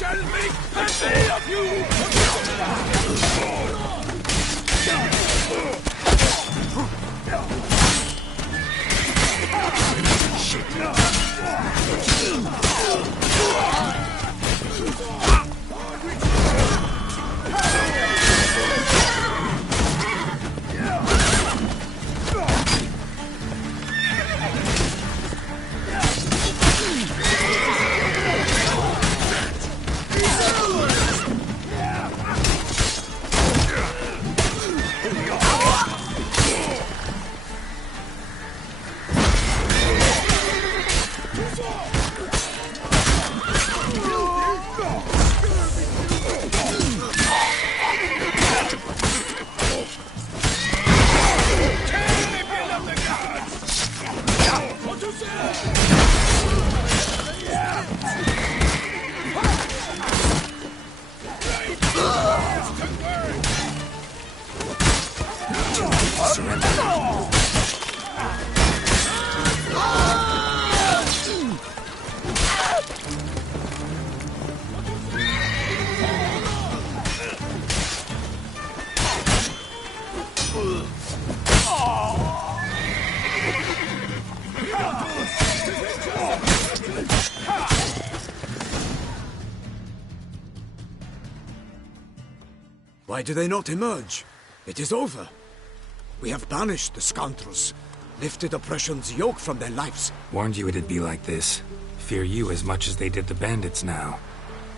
shall make plenty of you! Why do they not emerge? It is over. We have banished the scoundrels, lifted oppression's yoke from their lives. Warned you it'd be like this. Fear you as much as they did the bandits now.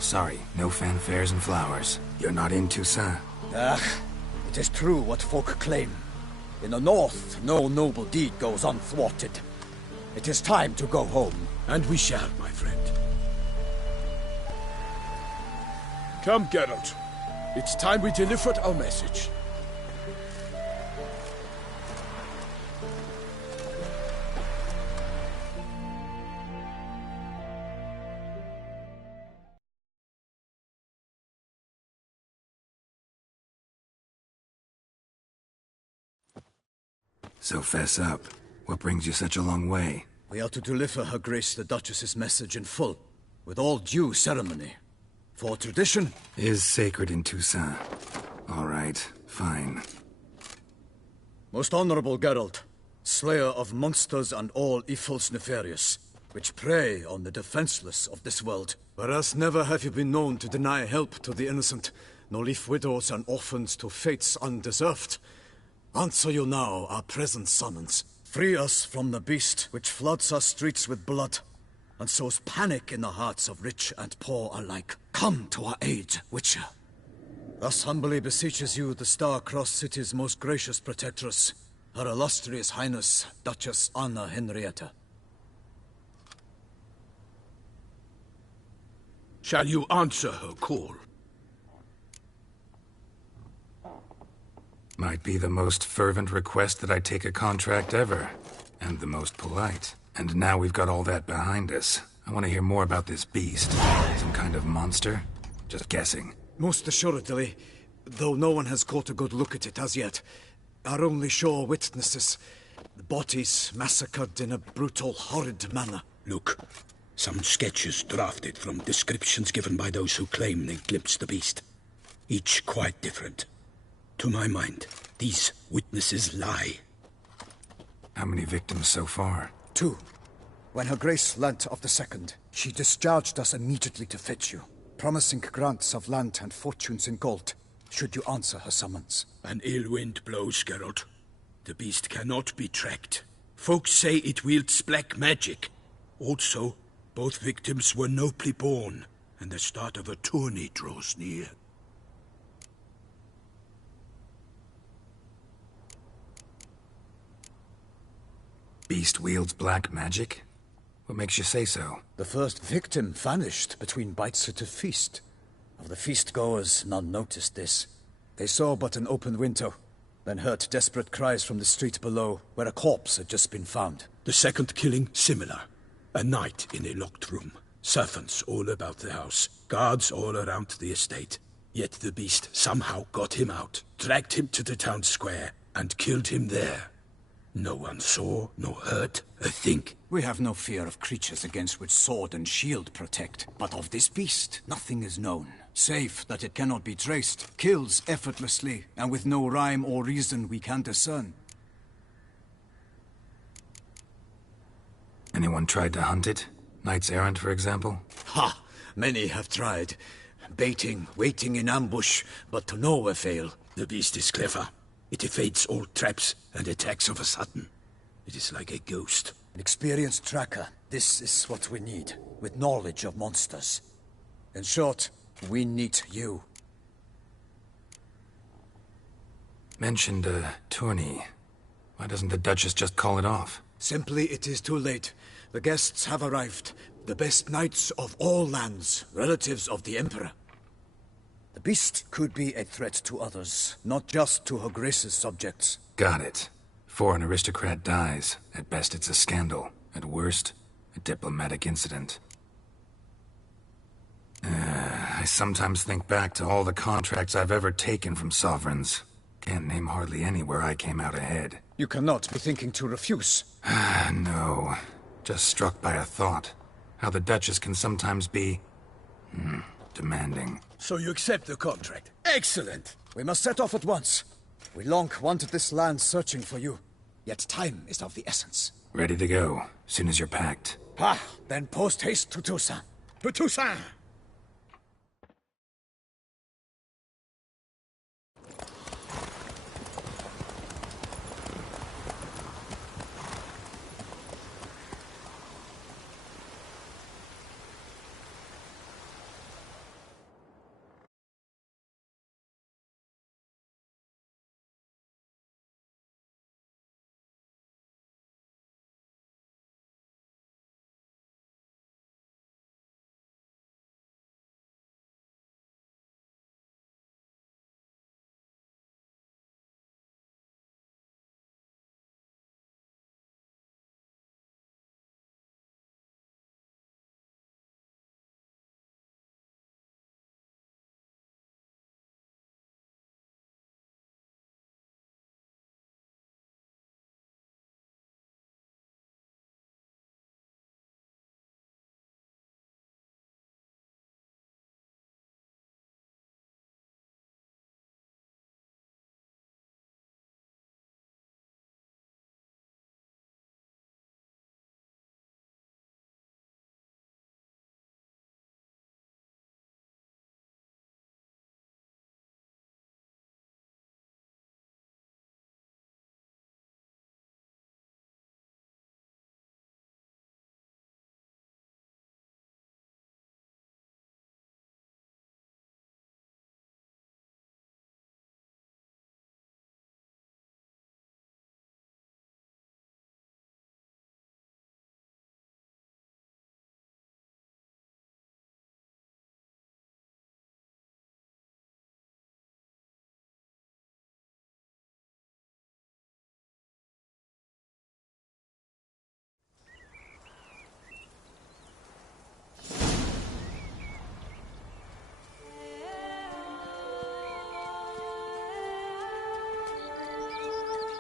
Sorry, no fanfares and flowers. You're not in Toussaint. It is true what folk claim. In the north, no noble deed goes unthwarted. It is time to go home. And we shall, my friend. Come, Geralt. It's time we delivered our message. So fess up. What brings you such a long way? We are to deliver Her Grace the Duchess's message in full, with all due ceremony. For tradition is sacred in Toussaint. All right, fine. Most honorable Geralt, slayer of monsters and all evils nefarious, which prey on the defenseless of this world. Whereas never have you been known to deny help to the innocent, nor leave widows and orphans to fates undeserved. Answer you now our present summons. Free us from the beast which floods our streets with blood, and sows panic in the hearts of rich and poor alike. Come to our aid, Witcher. Thus humbly beseeches you the Star-Crossed City's most gracious protectress, Her Illustrious Highness, Duchess Anna Henrietta. Shall you answer her call? Might be the most fervent request that I take a contract ever, and the most polite. And now we've got all that behind us. I want to hear more about this beast. Some kind of monster? Just guessing. Most assuredly, though no one has caught a good look at it as yet. Our only sure witnesses. The bodies massacred in a brutal, horrid manner. Look, some sketches drafted from descriptions given by those who claim they glimpsed the beast. Each quite different. To my mind, these witnesses lie. How many victims so far? 2. When Her Grace learnt of the second, she discharged us immediately to fetch you, promising grants of land and fortunes in gold, should you answer her summons. An ill wind blows, Geralt. The beast cannot be tracked. Folks say it wields black magic. Also, both victims were nobly born, and the start of a tourney draws near. Beast wields black magic? What makes you say so? The first victim vanished between bites at a feast. Of the feast-goers, none noticed this. They saw but an open window, then heard desperate cries from the street below, where a corpse had just been found. The second killing, similar. A night in a locked room. Servants all about the house. Guards all around the estate. Yet the beast somehow got him out, dragged him to the town square, and killed him there. No one saw, nor heard a thing. We have no fear of creatures against which sword and shield protect. But of this beast, nothing is known. Save that it cannot be traced, kills effortlessly, and with no rhyme or reason we can discern. Anyone tried to hunt it? Knights errant, for example? Ha! Many have tried. Baiting, waiting in ambush, but to no avail. The beast is clever. It evades all traps and attacks of a sudden. It is like a ghost. An experienced tracker. This is what we need, with knowledge of monsters. In short, we need you. Mentioned a tourney. Why doesn't the Duchess just call it off? Simply, it is too late. The guests have arrived. The best knights of all lands, relatives of the Emperor. The beast could be a threat to others, not just to Her Grace's subjects. Got it. Before an aristocrat dies, at best it's a scandal. At worst, a diplomatic incident. I sometimes think back to all the contracts I've ever taken from sovereigns. Can't name hardly any where I came out ahead. You cannot be thinking to refuse. No. Just struck by a thought. How the Duchess can sometimes be... demanding. So you accept the contract. Excellent! We must set off at once. We long wanted this land searching for you. Yet time is of the essence. Ready to go, soon as you're packed. Then post haste to Toussaint. To Toussaint!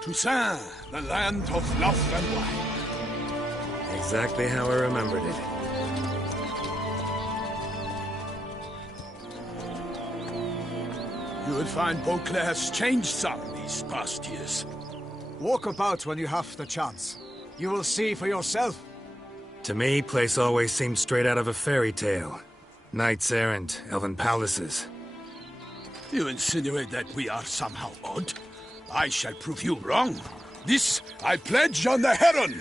Toussaint, the land of love and wine. Exactly how I remembered it. You will find Beauclair has changed some these past years. Walk about when you have the chance. You will see for yourself. To me, place always seemed straight out of a fairy tale. Knights errant, elven palaces. You insinuate that we are somehow odd? I shall prove you wrong. This I pledge on the Heron.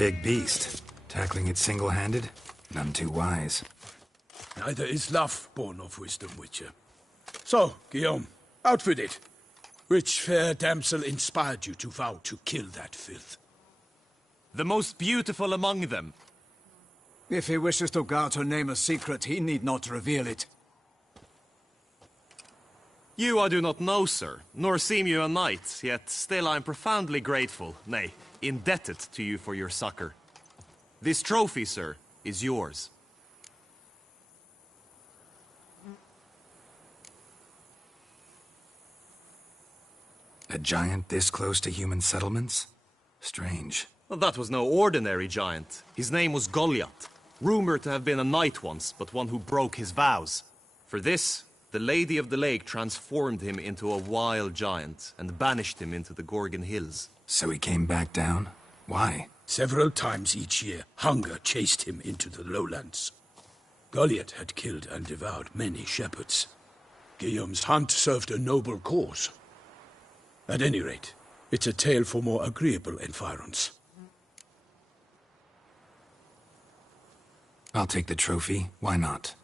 big beast. Tackling it single-handed? None too wise. Neither is love born of wisdom, Witcher. So, Guillaume, out with it. Which fair damsel inspired you to vow to kill that filth? The most beautiful among them. If he wishes to guard her name a secret, he need not reveal it. You I do not know, sir, nor seem you a knight, yet still I am profoundly grateful, nay, indebted to you for your succor. This trophy, sir, is yours. A giant this close to human settlements? Strange. Well, that was no ordinary giant. His name was Goliath, rumored to have been a knight once, but one who broke his vows. For this, the Lady of the Lake transformed him into a wild giant and banished him into the Gorgon Hills. So he came back down? Why? Several times each year, hunger chased him into the lowlands. Goliath had killed and devoured many shepherds. Guillaume's hunt served a noble cause. At any rate, it's a tale for more agreeable environs. I'll take the trophy. Why not?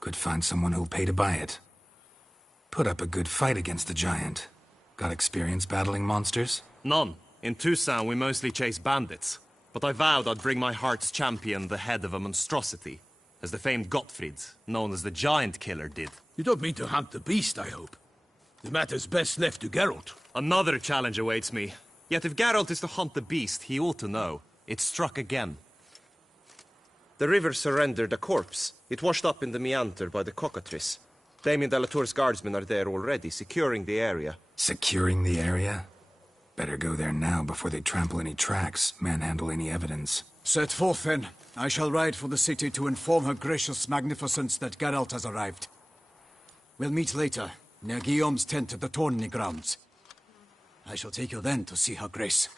Could find someone who'll pay to buy it. Put up a good fight against the giant. Got experience battling monsters? None. In Toussaint we mostly chase bandits. But I vowed I'd bring my heart's champion the head of a monstrosity, as the famed Gottfried, known as the Giant Killer, did. You don't mean to hunt the beast, I hope. The matter's best left to Geralt. Another challenge awaits me. Yet if Geralt is to hunt the beast, he ought to know. It struck again. The river surrendered a corpse. It washed up in the meander by the cockatrice. Damien de la Tour's guardsmen are there already, securing the area. Securing the area? Better go there now before they trample any tracks, manhandle any evidence. Set forth, then. I shall ride for the city to inform her gracious magnificence that Geralt has arrived. We'll meet later, near Guillaume's tent at the tourney grounds. I shall take you then to see her grace.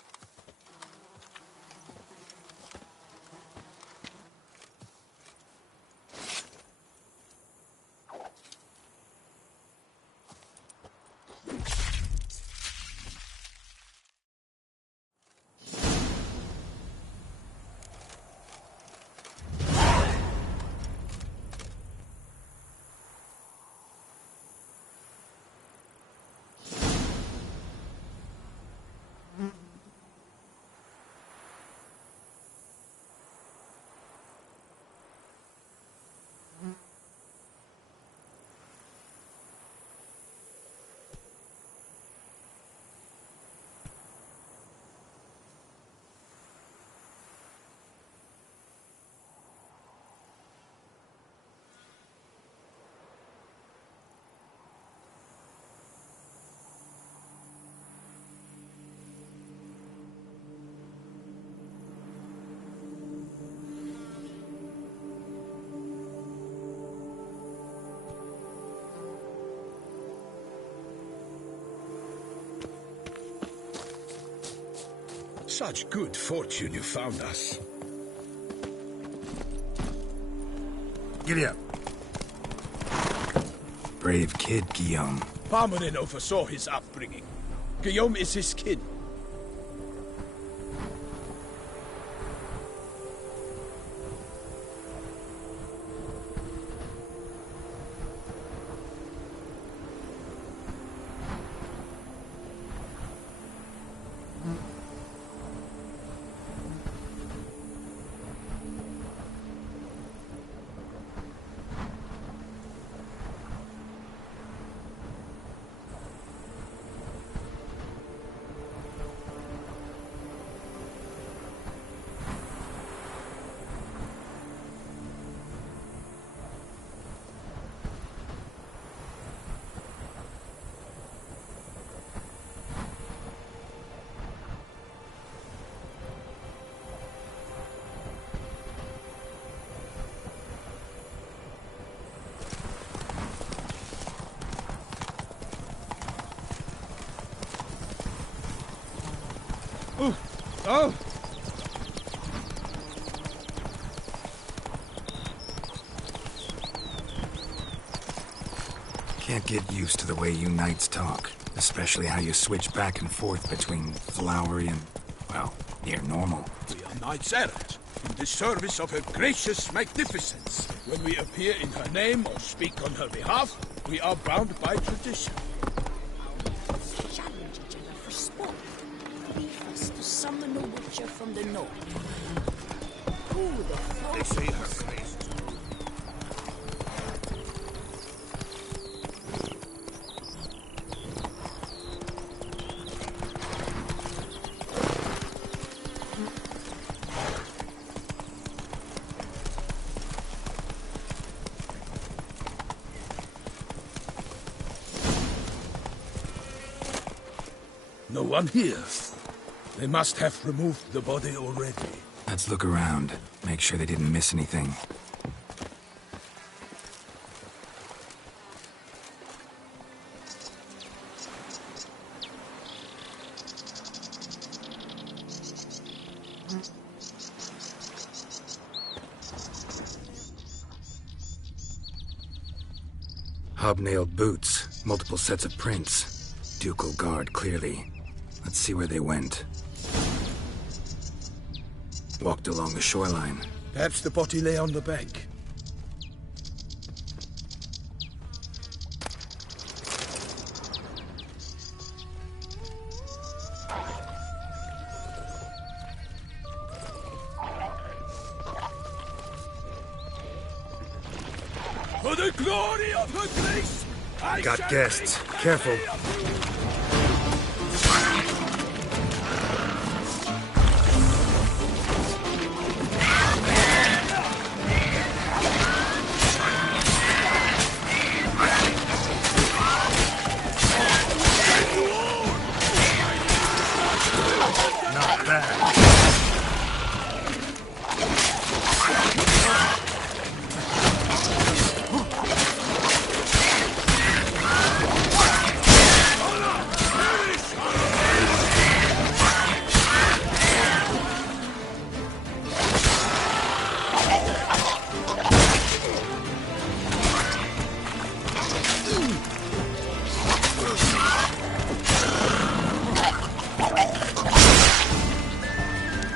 Such good fortune you found us. Giddy up. Brave kid, Guillaume. Parmanin oversaw his upbringing. Guillaume is his kin. Oh! Can't get used to the way you knights talk. Especially how you switch back and forth between flowery and, well, Near normal. We are knights errant, in the service of her gracious magnificence. When we appear in her name or speak on her behalf, we are bound by tradition. Challenge each other for sport. Leave us to summon a witcher from the north. Who the fuck? They say her grace. No one here. They must have removed the body already. Let's look around. Make sure they didn't miss anything. Hobnailed boots, multiple sets of prints. Ducal guard, clearly. Let's see where they went. Walked along the shoreline. Perhaps the body lay on the bank. For the glory of her grace, I Got shall guests. take Careful. memory of you. Not bad.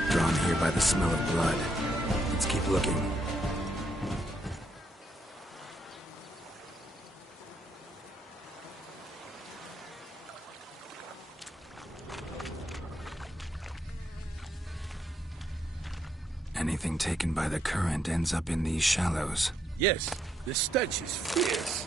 Drawn here by the smell of blood. Let's keep looking. Anything taken by the current ends up in these shallows. Yes, the stench is fierce.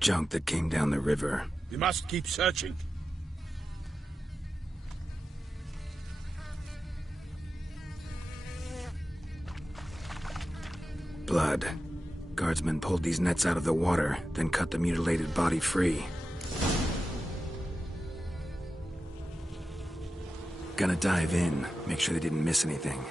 Junk that came down the river. We must keep searching. Blood. Guardsmen pulled these nets out of the water, then cut the mutilated body free. Gonna dive in, make sure they didn't miss anything.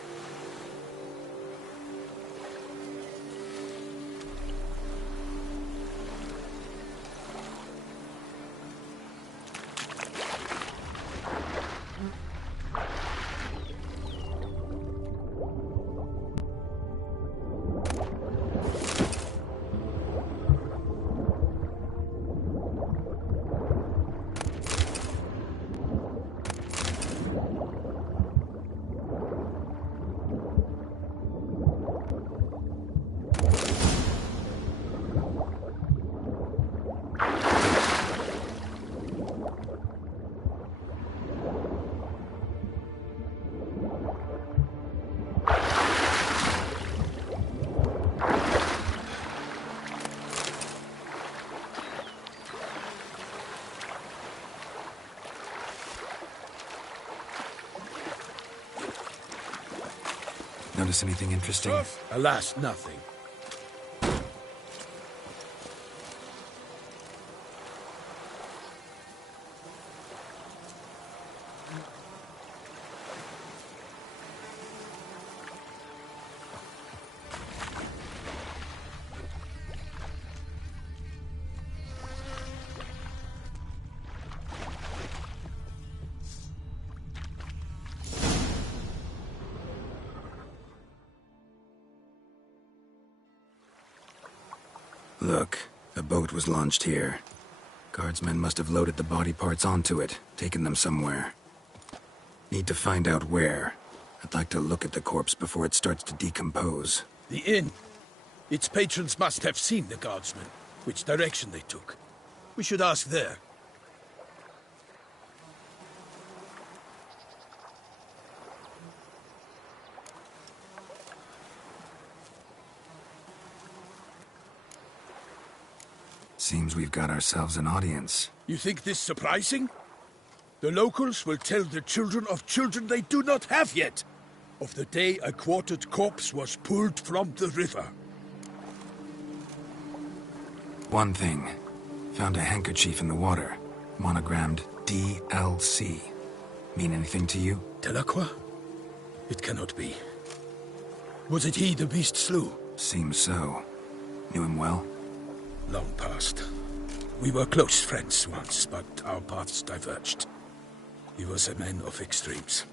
Notice anything interesting? Alas, nothing. Look, a boat was launched here. Guardsmen must have loaded the body parts onto it, taken them somewhere. Need to find out where. I'd like to look at the corpse before it starts to decompose. The inn. Its patrons must have seen the guardsmen, which direction they took. We should ask there. Seems we've got ourselves an audience. You think this surprising? The locals will tell the children of children they do not have yet, of the day a quartered corpse was pulled from the river. One thing. Found a handkerchief in the water. Monogrammed DLC. Mean anything to you? Delacroix? It cannot be. Was it he the beast slew? Seems so. Knew him well? Long past. We were close friends once, but our paths diverged. He was a man of extremes,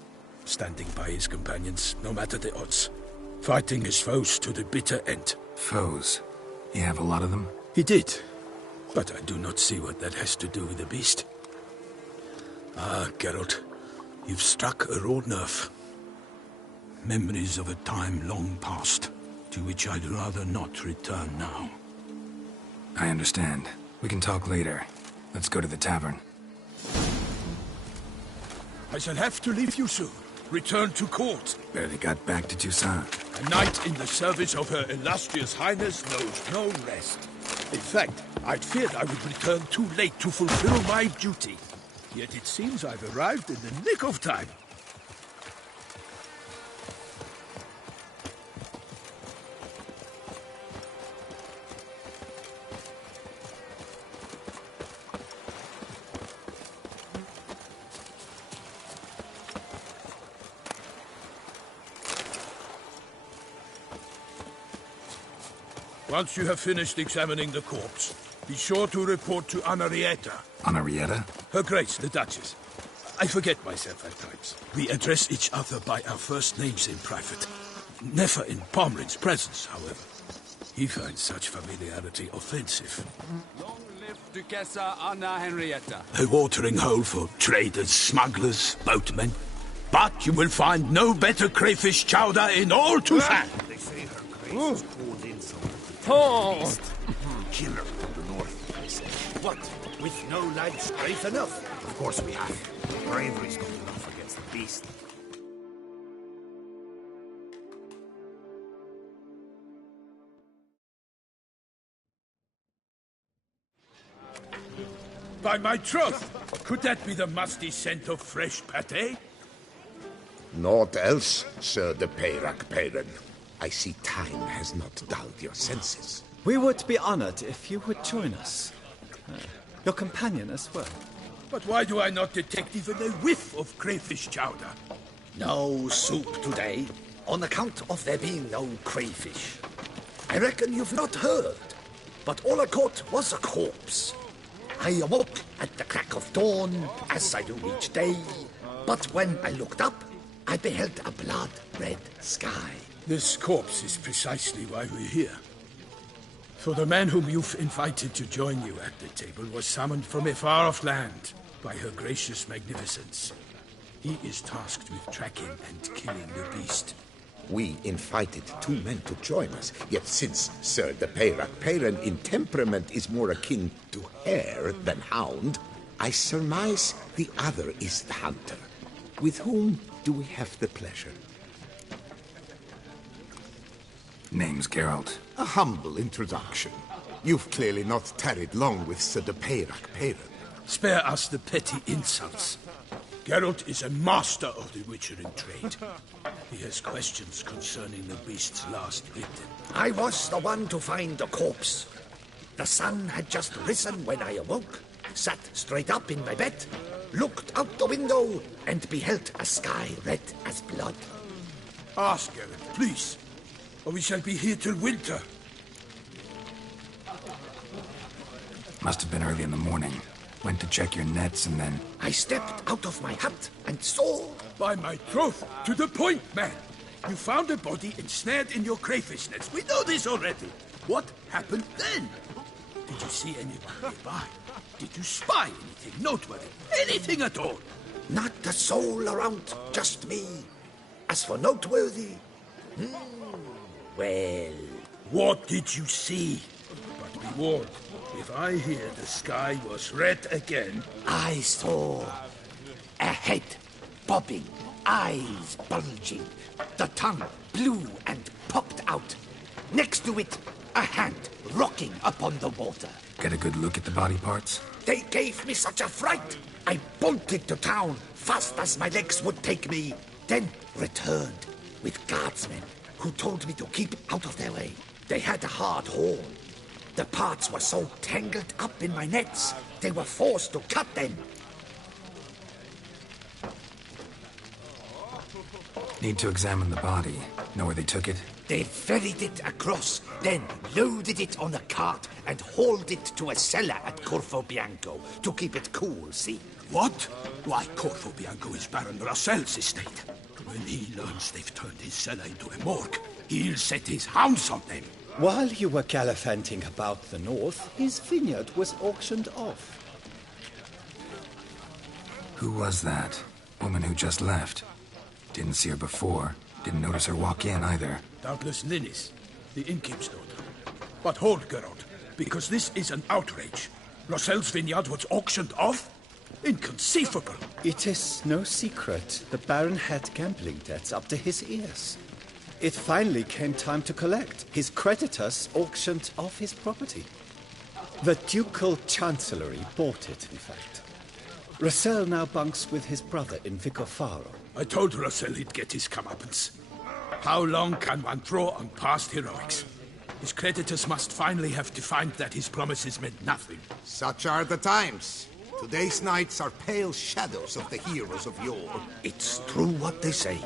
standing by his companions, no matter the odds. Fighting his foes to the bitter end. Foes? You have a lot of them? He did, but I do not see what that has to do with the beast. Ah, Geralt, you've struck a raw nerve. Memories of a time long past, to which I'd rather not return now. I understand. We can talk later. Let's go to the tavern. I shall have to leave you soon. Return to court. Barely got back to Toussaint. A knight in the service of Her Illustrious Highness knows no rest. In fact, I'd feared I would return too late to fulfill my duty. Yet it seems I've arrived in the nick of time. Once you have finished examining the corpse, be sure to report to Anarietta. Anarietta? Her Grace, the Duchess. I forget myself at times. We address each other by our first names in private. Never in Pomrin's presence, however. He finds such familiarity offensive. Long live Duchessa Anna Henrietta. A watering hole for traders, smugglers, boatmen. But you will find no better crayfish chowder in all Toussaint. They say her grace is called in some killer from the north, I say. What? With no light strength enough? Of course we have. Bravery's not enough against the beast. By my troth, could that be the musty scent of fresh pâté? Naught else, Sir de Peyrac-Peyran. I see time has not dulled your senses. We would be honored if you would join us. Your companion as well. But why do I not detect even a whiff of crayfish chowder? No soup today, on account of there being no crayfish. I reckon you've not heard, but all I caught was a corpse. I awoke at the crack of dawn, as I do each day, but when I looked up, I beheld a blood-red sky. This corpse is precisely why we're here. For the man whom you've invited to join you at the table was summoned from a far-off land by her gracious magnificence. He is tasked with tracking and killing the beast. We invited two men to join us, yet since Sir de Peyrac-Peyran in temperament is more akin to hare than hound, I surmise the other is the hunter. With whom do we have the pleasure? Name's Geralt. A humble introduction. You've clearly not tarried long with Sir de Peyrac-Peyran. Spare us the petty insults. Geralt is a master of the witchering trade. He has questions concerning the beast's last victim. I was the one to find the corpse. The sun had just risen when I awoke, sat straight up in my bed, looked out the window, and beheld a sky red as blood. Ask Geralt, please, or we shall be here till winter. Must have been early in the morning. Went to check your nets and then... I stepped out of my hut and saw... By my troth, to the point, man. You found a body ensnared in your crayfish nets. We know this already. What happened then? Did you see anyone nearby? Did you spy anything noteworthy? Anything at all? Not a soul around, just me. As for noteworthy, well... What did you see? But be warned, if I hear the sky was red again... I saw a head bobbing, eyes bulging, the tongue blue and popped out. Next to it, a hand rocking upon the water. Get a good look at the body parts? They gave me such a fright. I bolted to town fast as my legs would take me, then returned with guardsmen who told me to keep out of their way. They had a hard haul. The parts were so tangled up in my nets, they were forced to cut them. Need to examine the body. Know where they took it? They ferried it across, then loaded it on a cart and hauled it to a cellar at Corvo Bianco to keep it cool, see? What? Why, Corvo Bianco is Baron Russell's estate. When he learns they've turned his cellar into a morgue, he'll set his hounds on them. While you were gallivanting about the north, his vineyard was auctioned off. Who was that? Woman who just left. Didn't see her before. Didn't notice her walk in either. Doubtless Linnis, the innkeep's daughter. But hold, Geralt, because this is an outrage. Russell's vineyard was auctioned off? Inconceivable. It is no secret the Baron had gambling debts up to his ears. It finally came time to collect. His creditors auctioned off his property. The Ducal Chancellery bought it, in fact. Russell now bunks with his brother in Vicofaro. I told Russell he'd get his comeuppance. How long can one draw on past heroics? His creditors must finally have defined that his promises meant nothing. Such are the times. Today's knights are pale shadows of the heroes of yore. It's true what they say.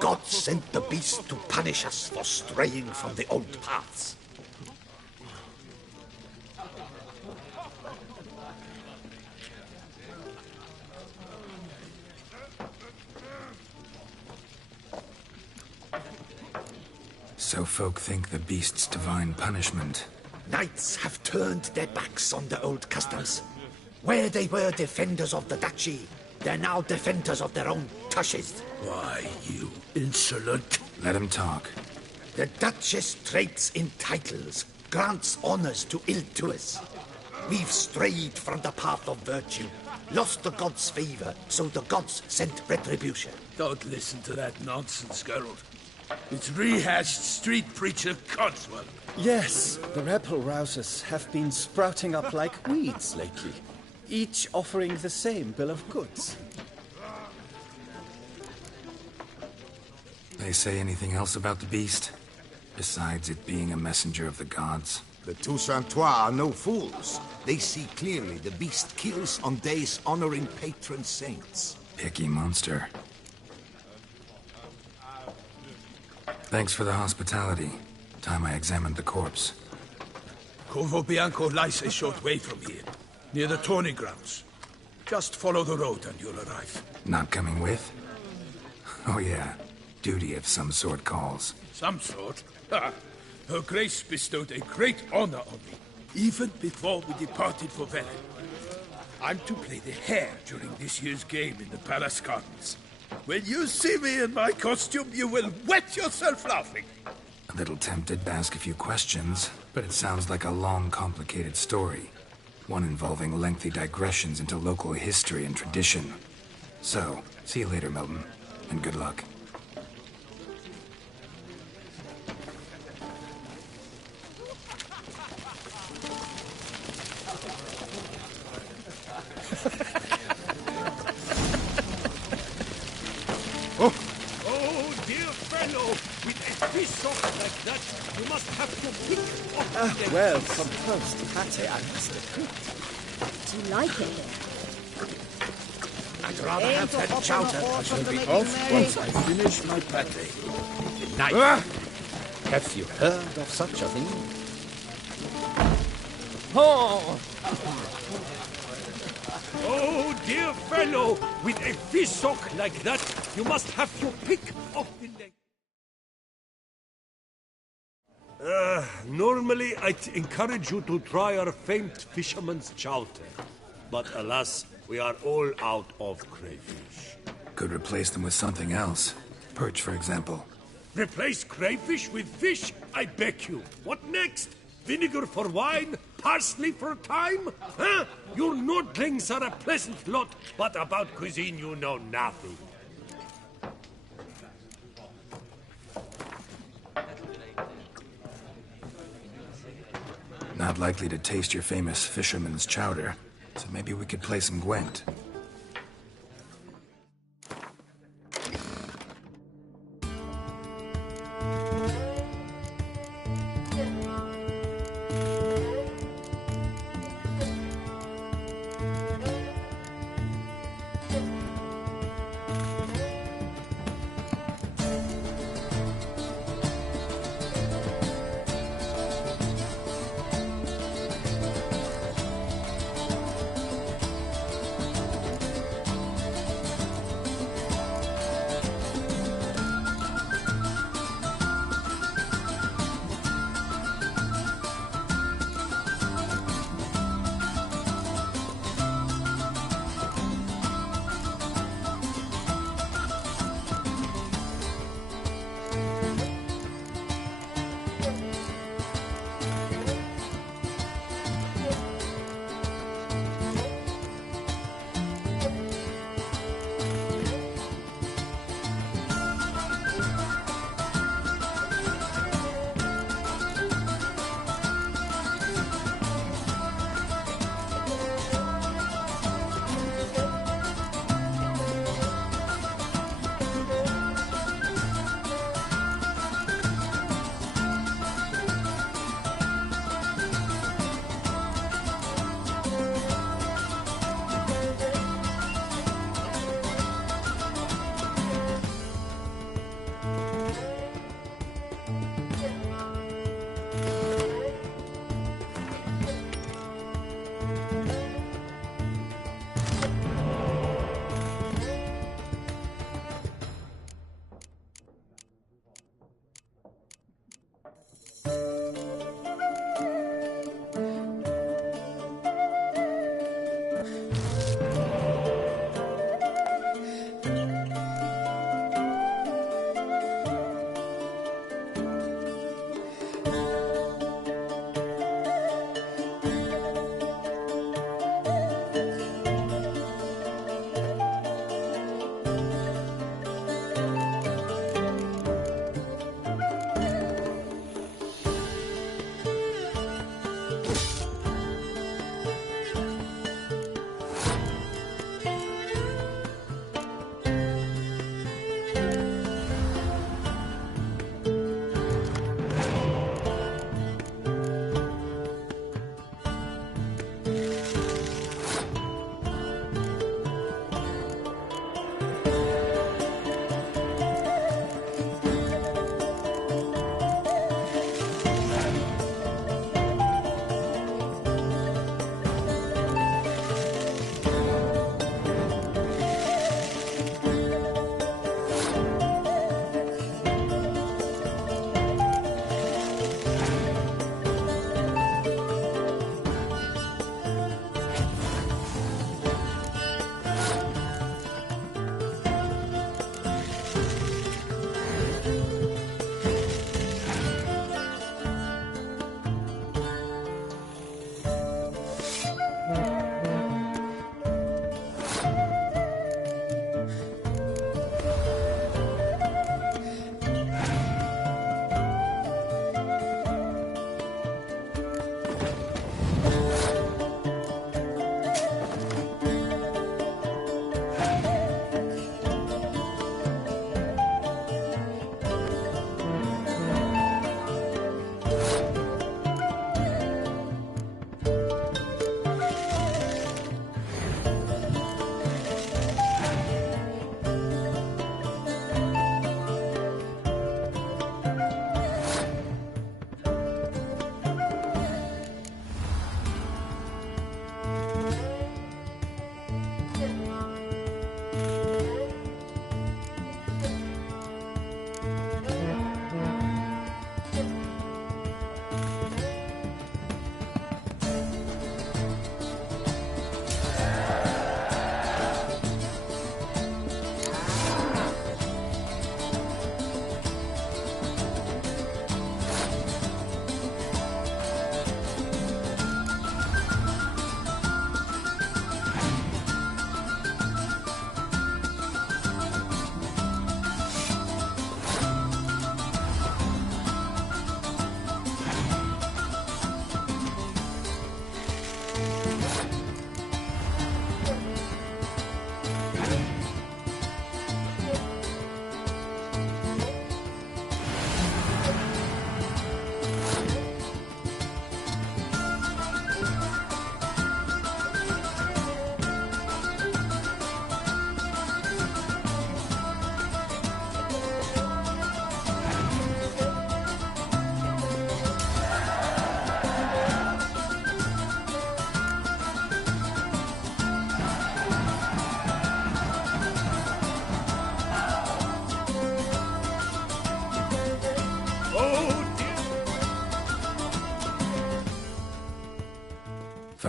God sent the beast to punish us for straying from the old paths. So folk think the beast's divine punishment. Knights have turned their backs on the old customs. Where they were defenders of the duchy, they're now defenders of their own tushes. Why, you insolent... Let him talk. The Duchess trades in titles, grants honors to ill-doers. We've strayed from the path of virtue, lost the gods' favor, so the gods sent retribution. Don't listen to that nonsense, Geralt. It's rehashed street preacher Codswell. Yes, the rebel rousers have been sprouting up like weeds lately, each offering the same bill of goods. They say anything else about the beast? Besides it being a messenger of the gods? The Toussaintois are no fools. They see clearly the beast kills on days honoring patron saints. Picky monster. Thanks for the hospitality. Time I examined the corpse. Corvo Bianco lies a short way from here, near the tourney grounds. Just follow the road and you'll arrive. Not coming with? Oh yeah, duty of some sort calls. Some sort? Ha! Her Grace bestowed a great honor on me, even before we departed for Velen. I'm to play the hare during this year's game in the palace gardens. When you see me in my costume, you will wet yourself laughing. A little tempted to ask a few questions, but it sounds like a long, complicated story. One involving lengthy digressions into local history and tradition. So, see you later, Milton, and good luck. Well, composed pate, I must admit. Do you like it? I'd rather have that chowder. I shall be off once I finish my pate. Knife. Have you heard of such a thing? Oh, dear fellow, with a fish hook like that, you must have your pick of the leg. Normally, I'd encourage you to try our famed fisherman's chowder. But alas, we are all out of crayfish. Could replace them with something else. Perch, for example. Replace crayfish with fish? I beg you. What next? Vinegar for wine? Parsley for thyme? Huh? Your Nordlings are a pleasant lot, but about cuisine you know nothing. Not likely to taste your famous fisherman's chowder, so maybe we could play some Gwent.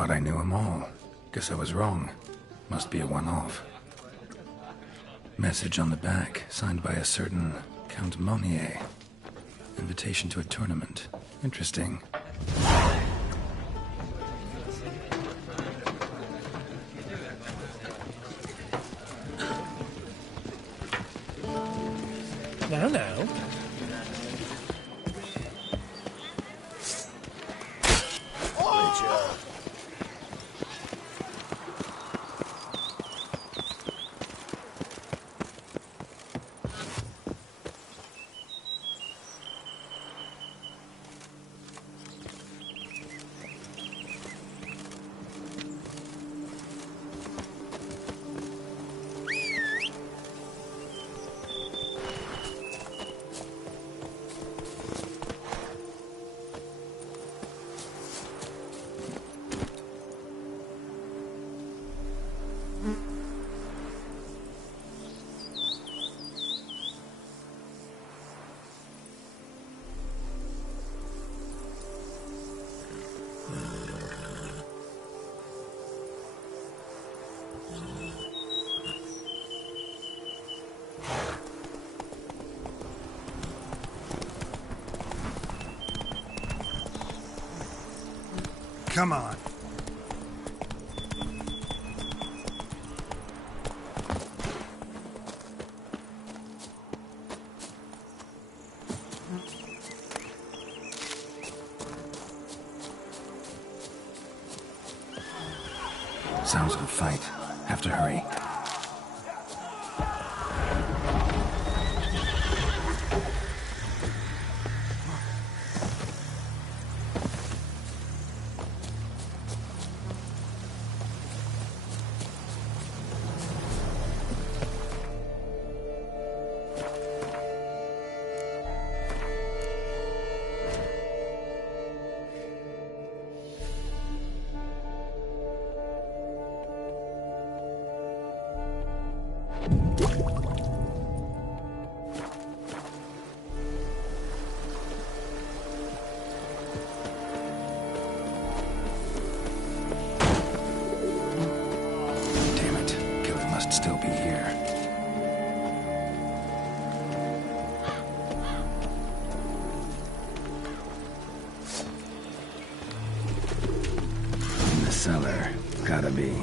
Thought I knew them all. Guess I was wrong. Must be a one-off. Message on the back, signed by a certain Count Monnier. Invitation to a tournament. Interesting. Now. Come on. Sounds of a fight. Have to hurry. Still be here. In the cellar. Gotta be.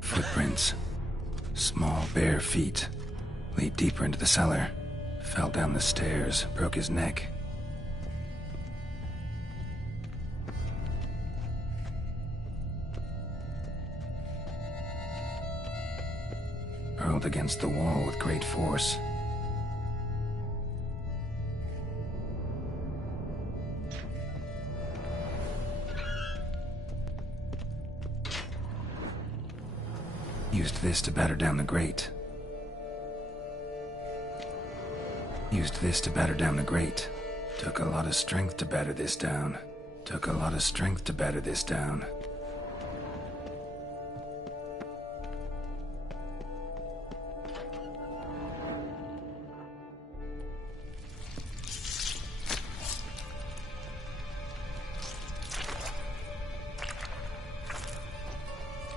Footprints. Small, bare feet. Lead deeper into the cellar. Fell down the stairs, broke his neck. Hurled against the wall with great force. Used this to batter down the grate. Used this to batter down the grate. Took a lot of strength to batter this down. Took a lot of strength to batter this down.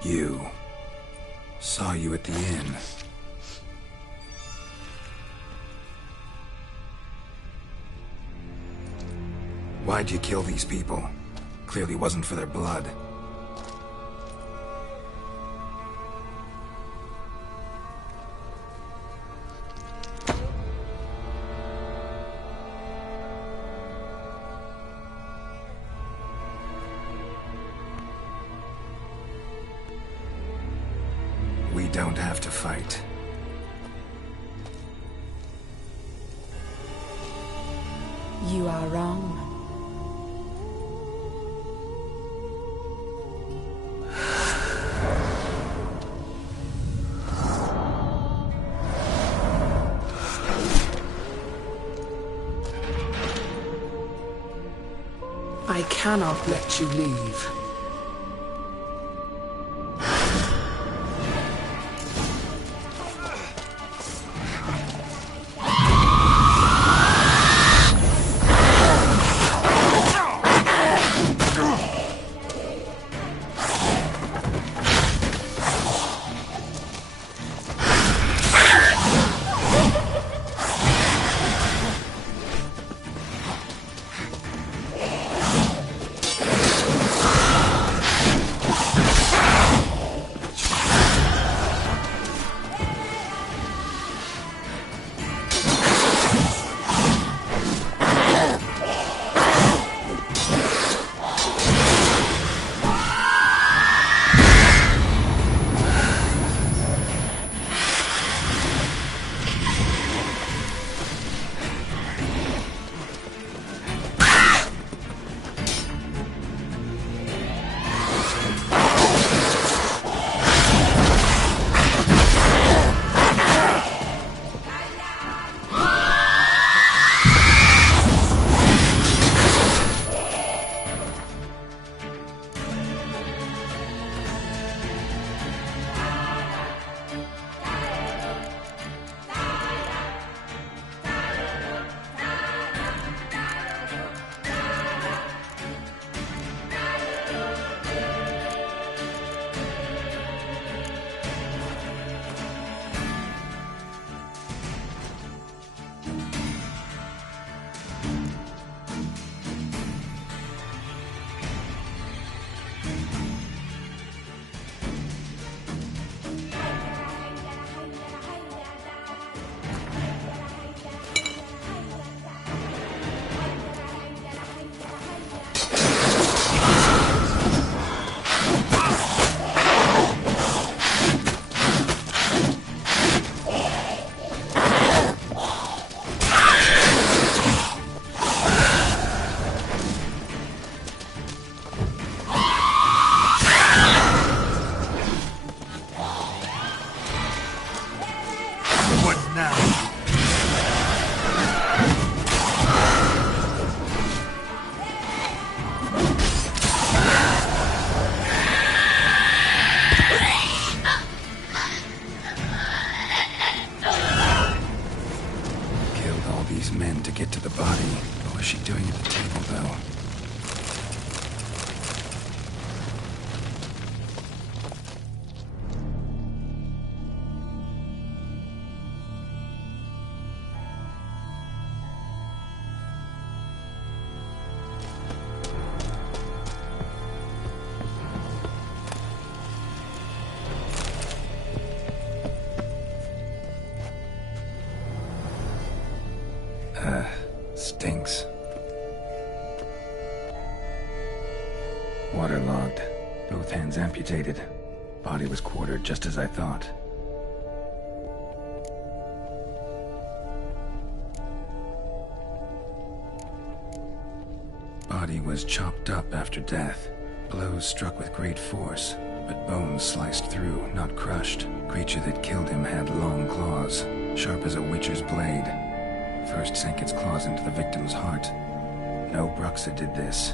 You. Saw you at the inn. Why'd you kill these people? Clearly wasn't for their blood. We don't have to fight. You are wrong. I cannot let you leave. Waterlogged. Both hands amputated. Body was quartered just as I thought. Body was chopped up after death. Blows struck with great force, but bones sliced through, not crushed. Creature that killed him had long claws, sharp as a witcher's blade. First sank its claws into the victim's heart. No Bruxa did this.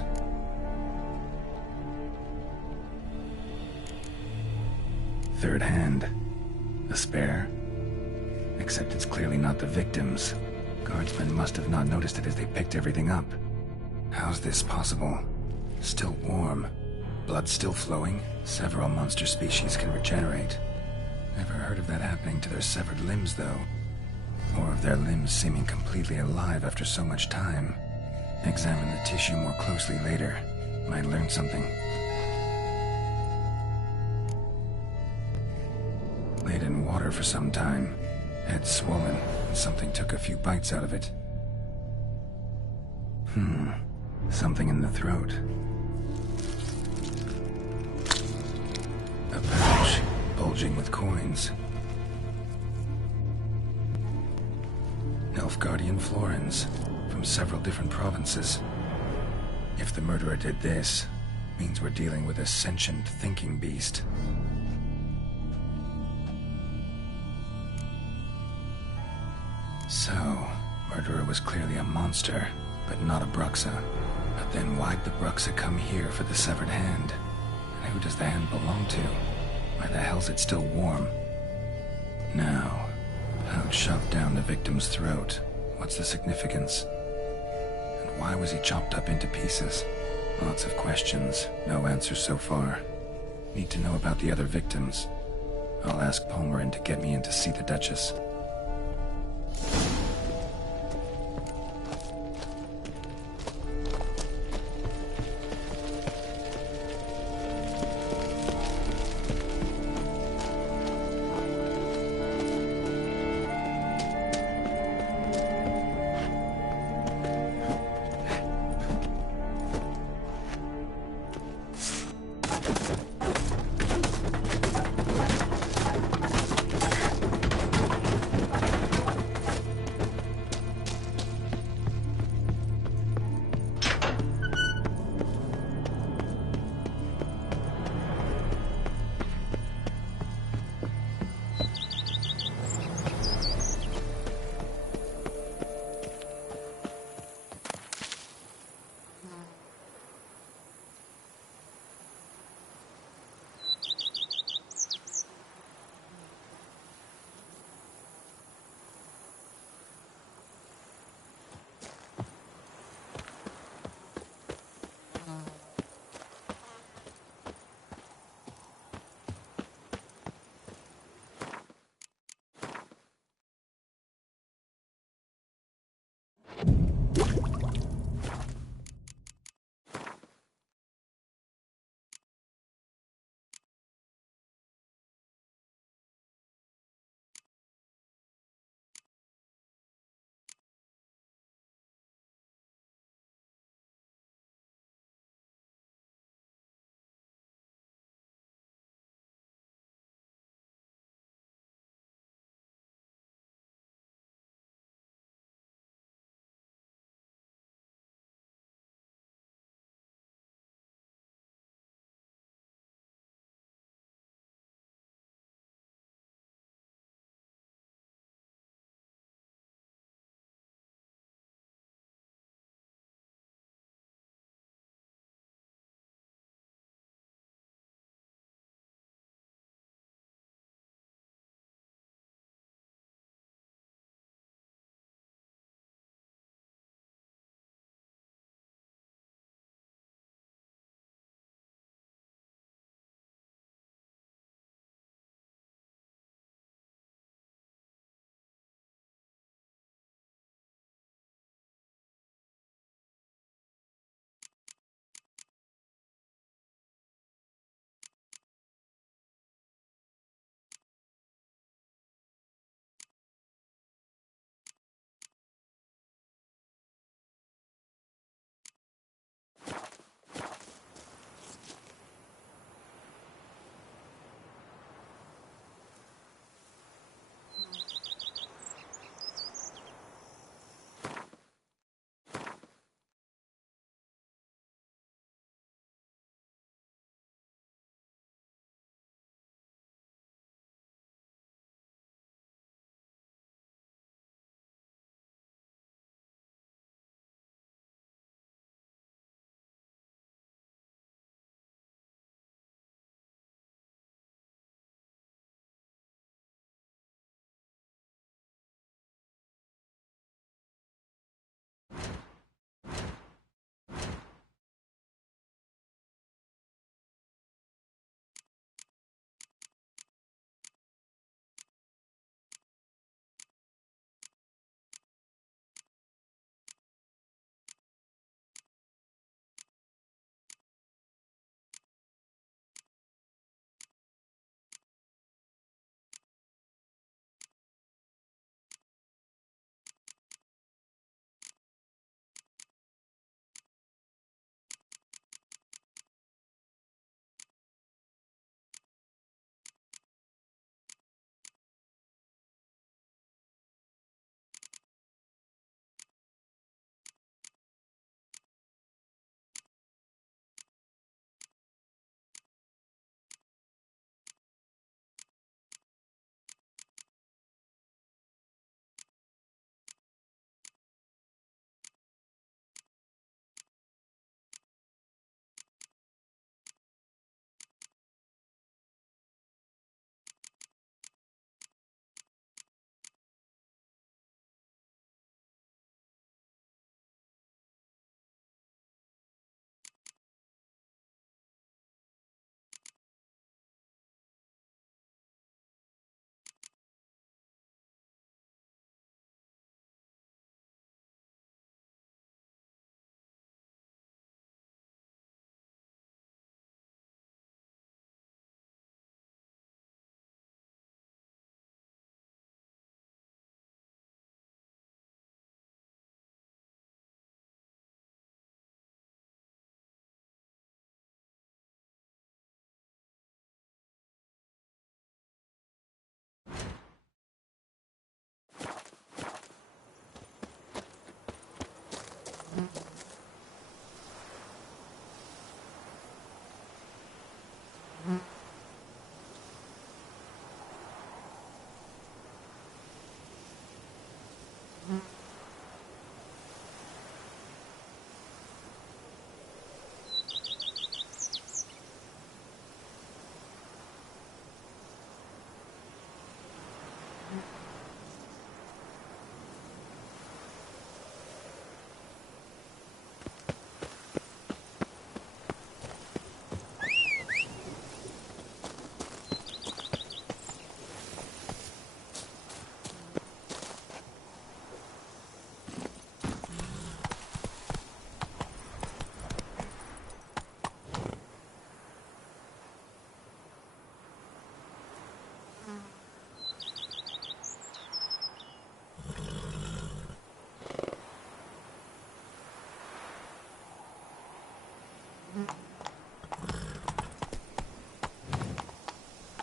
Third hand. A spare? Except it's clearly not the victim's. Guardsmen must have not noticed it as they picked everything up. How's this possible? Still warm. Blood still flowing. Several monster species can regenerate. Never heard of that happening to their severed limbs, though. Or of their limbs seeming completely alive after so much time. Examine the tissue more closely later. Might learn something. Laid in water for some time. Head swollen, and something took a few bites out of it. Something in the throat. A pouch, bulging with coins. Nilfgaardian florins, from several different provinces. If the murderer did this, means we're dealing with a sentient thinking beast. So, murderer was clearly a monster, but not a Bruxa. But then why'd the Bruxa come here for the severed hand? And who does the hand belong to? Why the hell's it still warm? Now, pouch shoved down the victim's throat. What's the significance? And why was he chopped up into pieces? Lots of questions, no answers so far. Need to know about the other victims. I'll ask Palmerin to get me in to see the Duchess.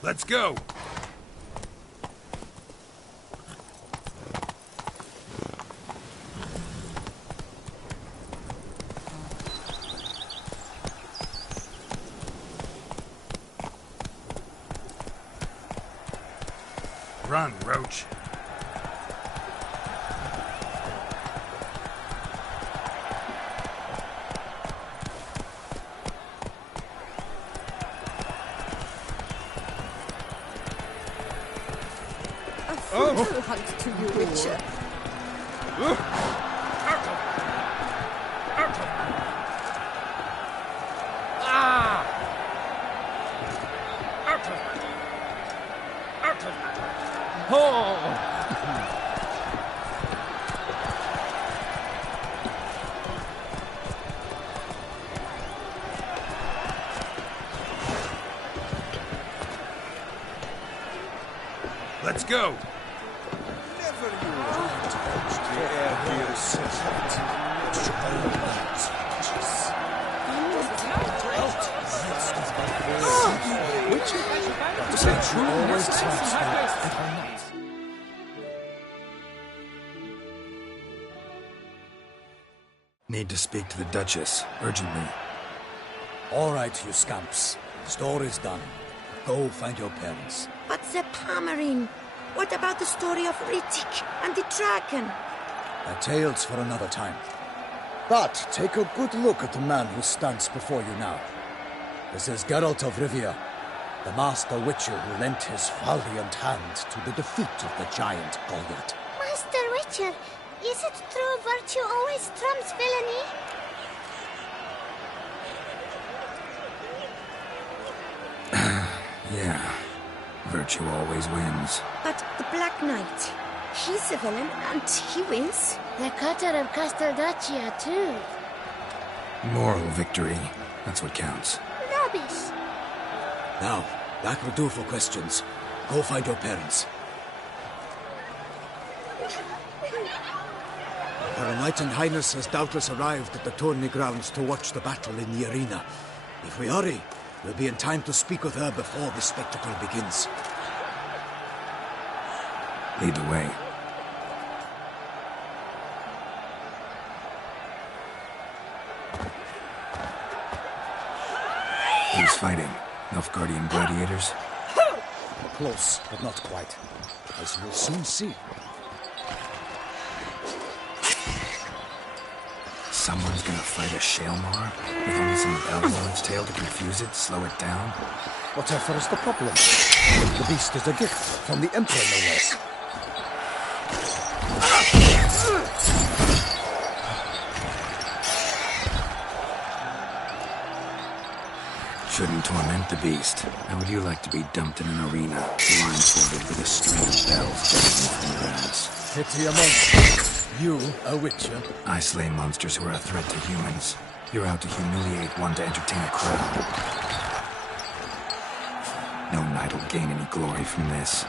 Let's go! Run, Roach. Fruitful hunt to you, Witcher. Let's go! Need to speak to the Duchess, urgently. All right, you scamps. Story's done. Go find your parents. But the Pomerine, what about the story of Riddick and the dragon? Tales for another time. But take a good look at the man who stands before you now. This is Geralt of Rivia, the master witcher who lent his valiant hand to the defeat of the giant Goliath. Master Witcher, is it true virtue always trumps villainy? Yeah, virtue always wins. But the Black Knight, he's a villain and he wins. The cutter of Casteldacia, too. Moral victory, that's what counts. Rubbish. Now, that will do for questions. Go find your parents. Her Enlightened Highness has doubtless arrived at the tourney grounds to watch the battle in the arena. If we hurry, we'll be in time to speak with her before the spectacle begins. Lead the way. Who's fighting? Nilfgaardian gladiators? Close, but not quite. As you'll soon see. Someone's gonna fight a Shaelmar with only some bells on its tail to confuse it, slow it down? Whatever is the problem? The beast is a gift from the Emperor, no less. Shouldn't torment the beast. How would you like to be dumped in an arena, blindfolded with a string of bells dangling from your ass? Pity a monster. You, a witcher? I slay monsters who are a threat to humans. You're out to humiliate one to entertain a crowd. No knight will gain any glory from this.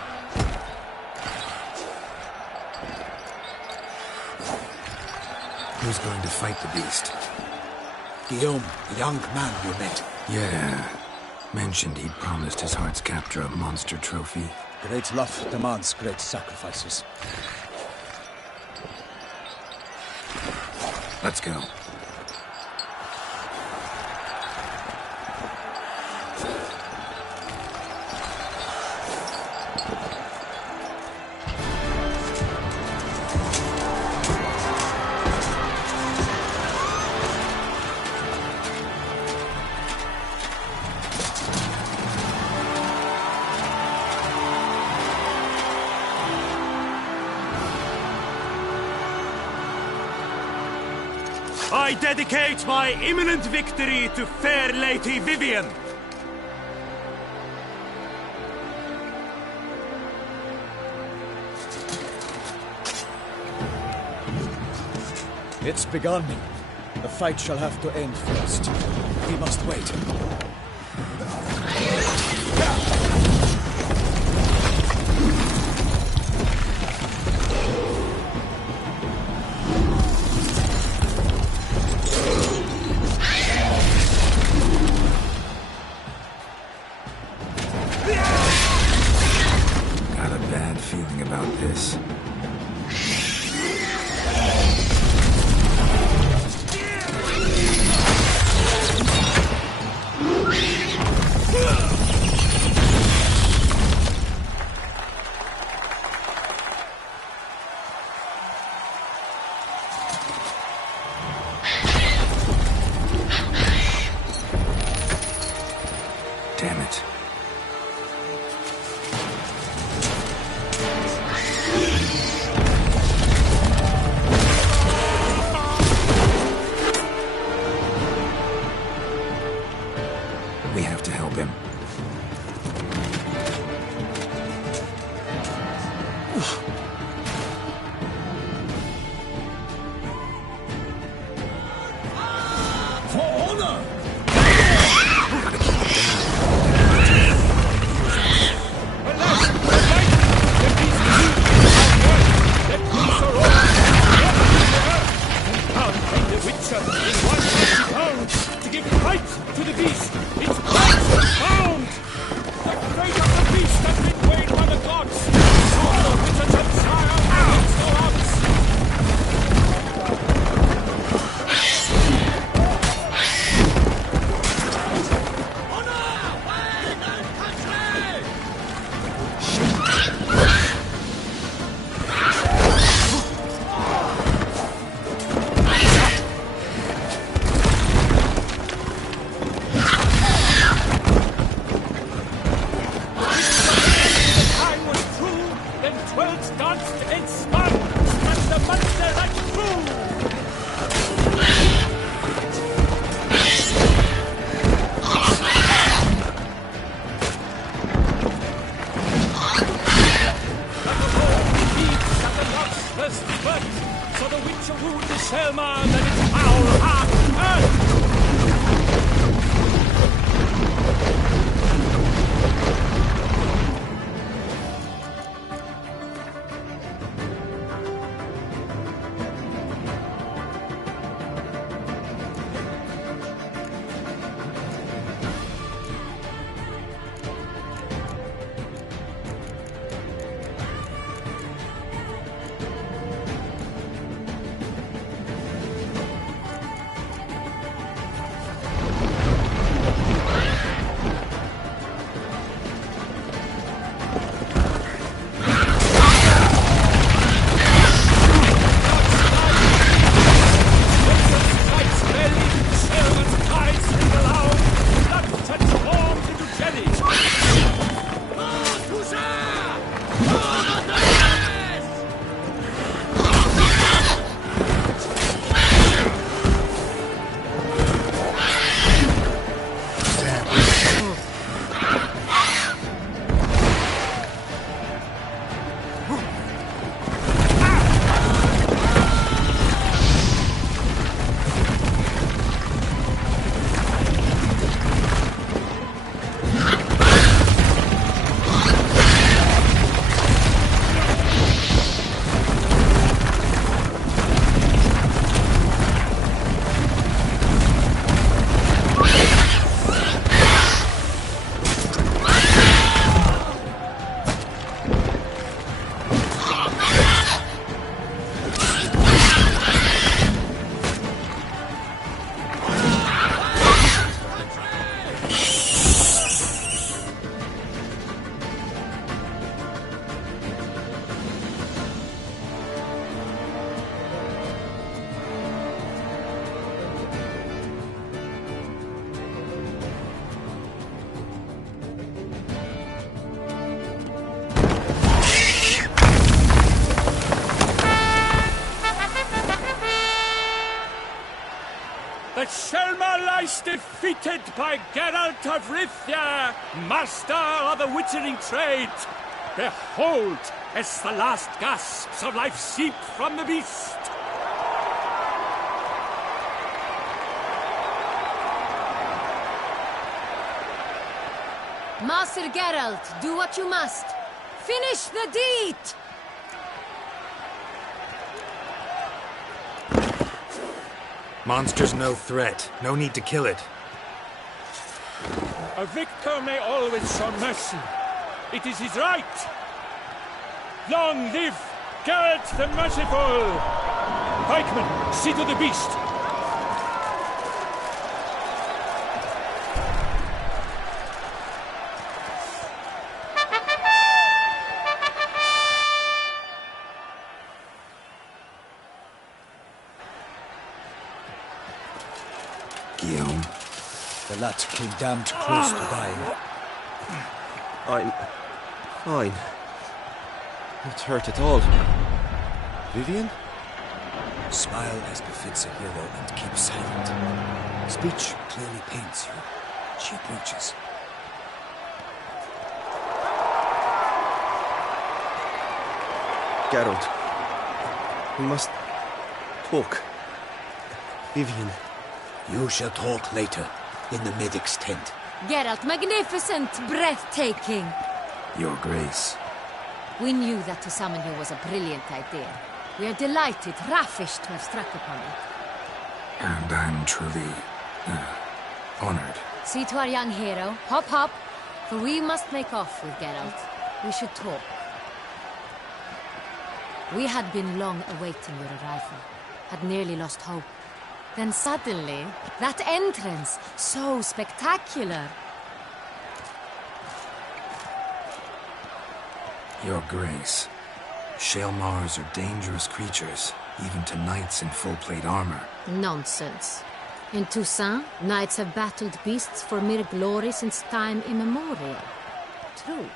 Who's going to fight the beast? Guillaume, the young man you met. Yeah. Mentioned he'd promised his heart's captor a monster trophy. Great love demands great sacrifices. Let's go. I dedicate my imminent victory to fair Lady Vivian. It's begun. The fight shall have to end first. We must wait. Got a bad feeling about this. Damn it. We have to help him. For honor! To give life to the beast! Its price bound! The fate of the beast has been weighed by the gods! Swallow Richard's entire against the odds! sent by Geralt of Rithia, master of the witchering trade. Behold, as the last gasps of life seep from the beast. Master Geralt, do what you must. Finish the deed! Monster's no threat. No need to kill it. A victor may always show mercy. It is his right. Long live Geralt the Merciful! Pikeman, see to the beast. Guillaume. The lad came damned close to dying. I'm fine. Not hurt at all. Vivian? Smile as befits a hero and keep silent. Speech clearly pains you. She approaches. Geralt. We must talk. Vivian. You shall talk later, in the medic's tent. Geralt, magnificent, breathtaking. Your Grace. We knew that to summon you was a brilliant idea. We are delighted, ravished to have struck upon it. And I'm truly honored. See to our young hero. Hop, hop. For we must make off with Geralt. We should talk. We had been long awaiting your arrival. Had nearly lost hope. Then suddenly, that entrance, so spectacular. Your Grace. Shaelmars are dangerous creatures, even to knights in full plate armor. Nonsense. In Toussaint, knights have battled beasts for mere glory since time immemorial. True.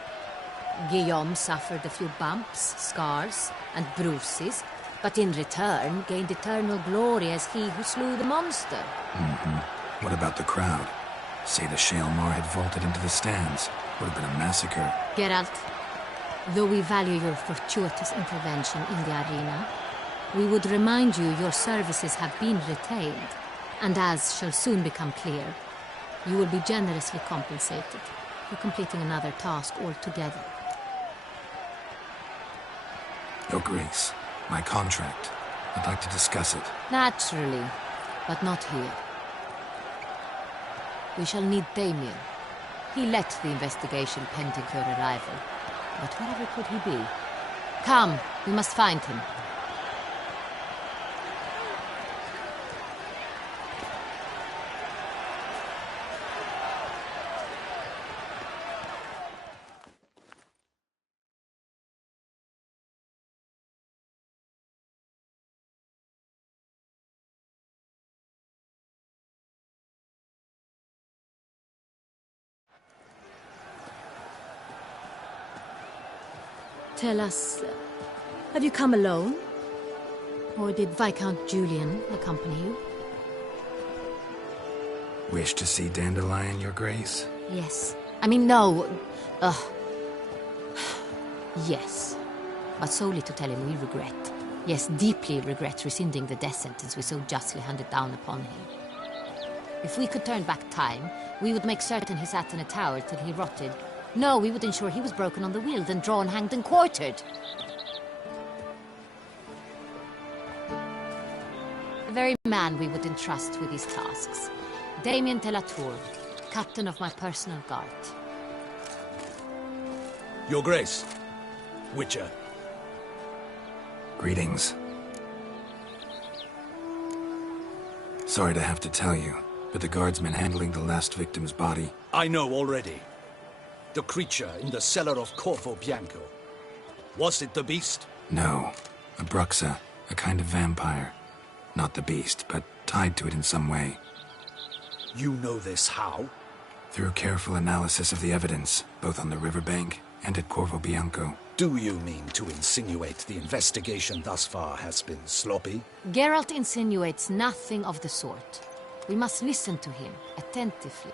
Guillaume suffered a few bumps, scars, and bruises, but in return gained eternal glory as he who slew the monster. What about the crowd? Say the Shaelmar had vaulted into the stands. Would have been a massacre. Geralt, though we value your fortuitous intervention in the arena, we would remind you your services have been retained, and as shall soon become clear, you will be generously compensated for completing another task altogether. Your Grace, my contract. I'd like to discuss it. Naturally, but not here. We shall need Damien. He led the investigation pending your arrival. But wherever could he be? Come, we must find him. Tell us, have you come alone? Or did Viscount Julian accompany you? Wish to see Dandelion, Your Grace? Yes. I mean, no. Yes. But solely to tell him we regret. Yes, deeply regret rescinding the death sentence we so justly handed down upon him. If we could turn back time, we would make certain he sat in a tower till he rotted. No, we would ensure he was broken on the wheel, then drawn, hanged, and quartered. The very man we would entrust with these tasks. Damien de la Tour, captain of my personal guard. Your Grace. Witcher. Greetings. Sorry to have to tell you, but the guardsman handling the last victim's body... I know already. The creature in the cellar of Corvo Bianco. Was it the beast? No. A Bruxa. A kind of vampire. Not the beast, but tied to it in some way. You know this how? Through careful analysis of the evidence, both on the riverbank and at Corvo Bianco. Do you mean to insinuate the investigation thus far has been sloppy? Geralt insinuates nothing of the sort. We must listen to him attentively.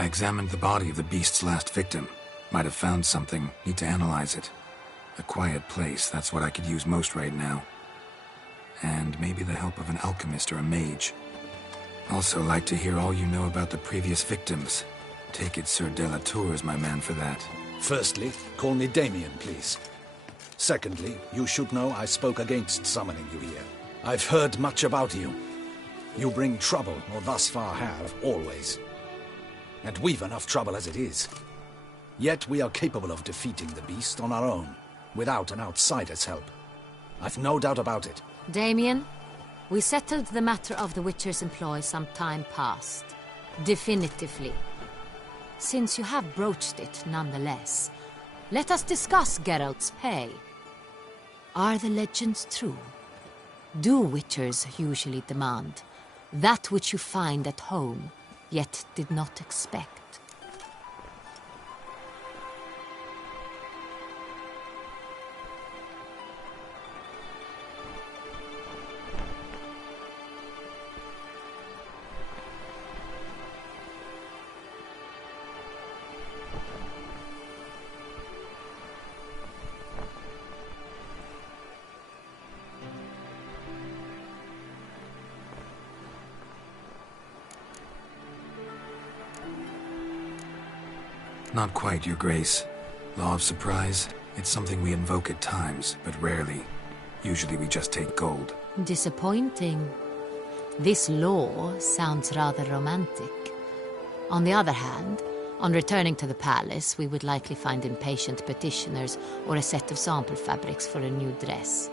I examined the body of the beast's last victim. Might have found something. Need to analyze it. A quiet place, that's what I could use most right now. And maybe the help of an alchemist or a mage. Also like to hear all you know about the previous victims. Take it Sir Delatour is my man for that. Firstly, call me Damien, please. Secondly, you should know I spoke against summoning you here. I've heard much about you. You bring trouble, or thus far have, always. And we've enough trouble as it is. Yet we are capable of defeating the beast on our own, without an outsider's help. I've no doubt about it. Damien, we settled the matter of the Witcher's employ some time past. Definitively. Since you have broached it nonetheless, let us discuss Geralt's pay. Are the legends true? Do Witchers usually demand that which you find at home, yet did not expect? Not quite, Your Grace. Law of surprise, it's something we invoke at times, but rarely. Usually we just take gold. Disappointing. This law sounds rather romantic. On the other hand, on returning to the palace, we would likely find impatient petitioners or a set of sample fabrics for a new dress.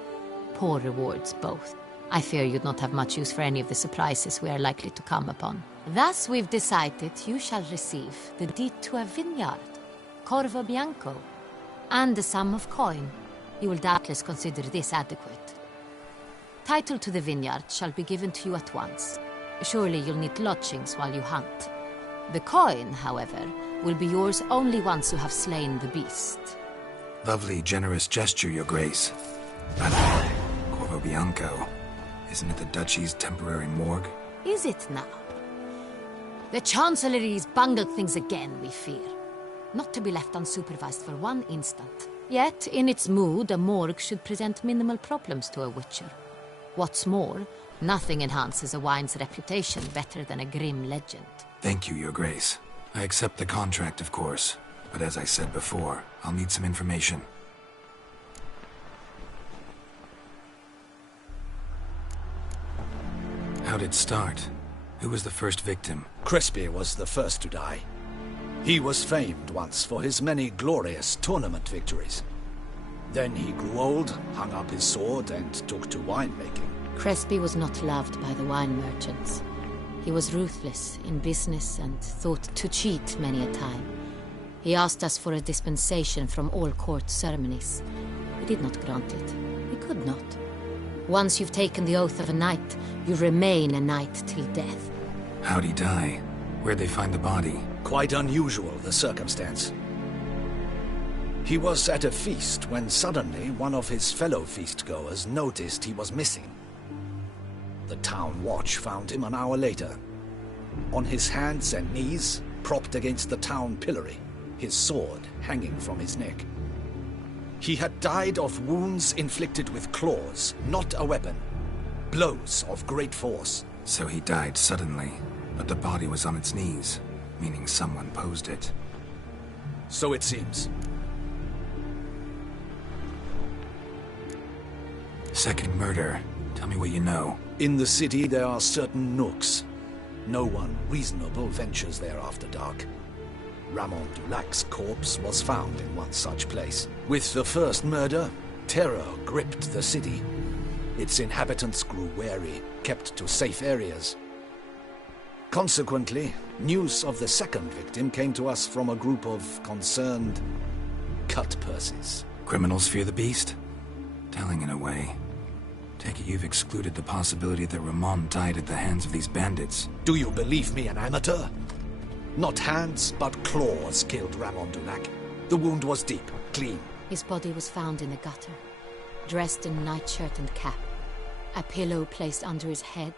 Poor rewards, both. I fear you'd not have much use for any of the surprises we are likely to come upon. Thus, we've decided you shall receive the deed to a vineyard, Corvo Bianco, and a sum of coin. You will doubtless consider this adequate. Title to the vineyard shall be given to you at once. Surely you'll need lodgings while you hunt. The coin, however, will be yours only once you have slain the beast. Lovely, generous gesture, Your Grace. But Corvo Bianco, isn't it the Duchy's temporary morgue? Is it now? The Chancellery's bungled things again, we fear. Not to be left unsupervised for one instant. Yet, in its mood, a morgue should present minimal problems to a Witcher. What's more, nothing enhances a wine's reputation better than a grim legend. Thank you, Your Grace. I accept the contract, of course. But as I said before, I'll need some information. How'd it start? Who was the first victim? Crespi was the first to die. He was famed once for his many glorious tournament victories. Then he grew old, hung up his sword, and took to winemaking. Crespi was not loved by the wine merchants. He was ruthless in business and thought to cheat many a time. He asked us for a dispensation from all court ceremonies. We did not grant it. We could not. Once you've taken the oath of a knight, you remain a knight till death. How'd he die? Where'd they find the body? Quite unusual, the circumstance. He was at a feast when suddenly one of his fellow feastgoers noticed he was missing. The town watch found him an hour later. On his hands and knees, propped against the town pillory, his sword hanging from his neck. He had died of wounds inflicted with claws, not a weapon. Blows of great force. So he died suddenly, but the body was on its knees, meaning someone posed it. So it seems. Second murder. Tell me what you know. In the city there are certain nooks. No one reasonable ventures there after dark. Ramon Dulac's corpse was found in one such place. With the first murder, terror gripped the city. Its inhabitants grew wary, kept to safe areas. Consequently, news of the second victim came to us from a group of concerned cut-purses. Criminals fear the beast? Telling in a way. Take it you've excluded the possibility that Ramon died at the hands of these bandits. Do you believe me an amateur? Not hands, but claws killed Ramon Dulac. The wound was deep, clean. His body was found in a gutter, dressed in nightshirt and cap, a pillow placed under his head,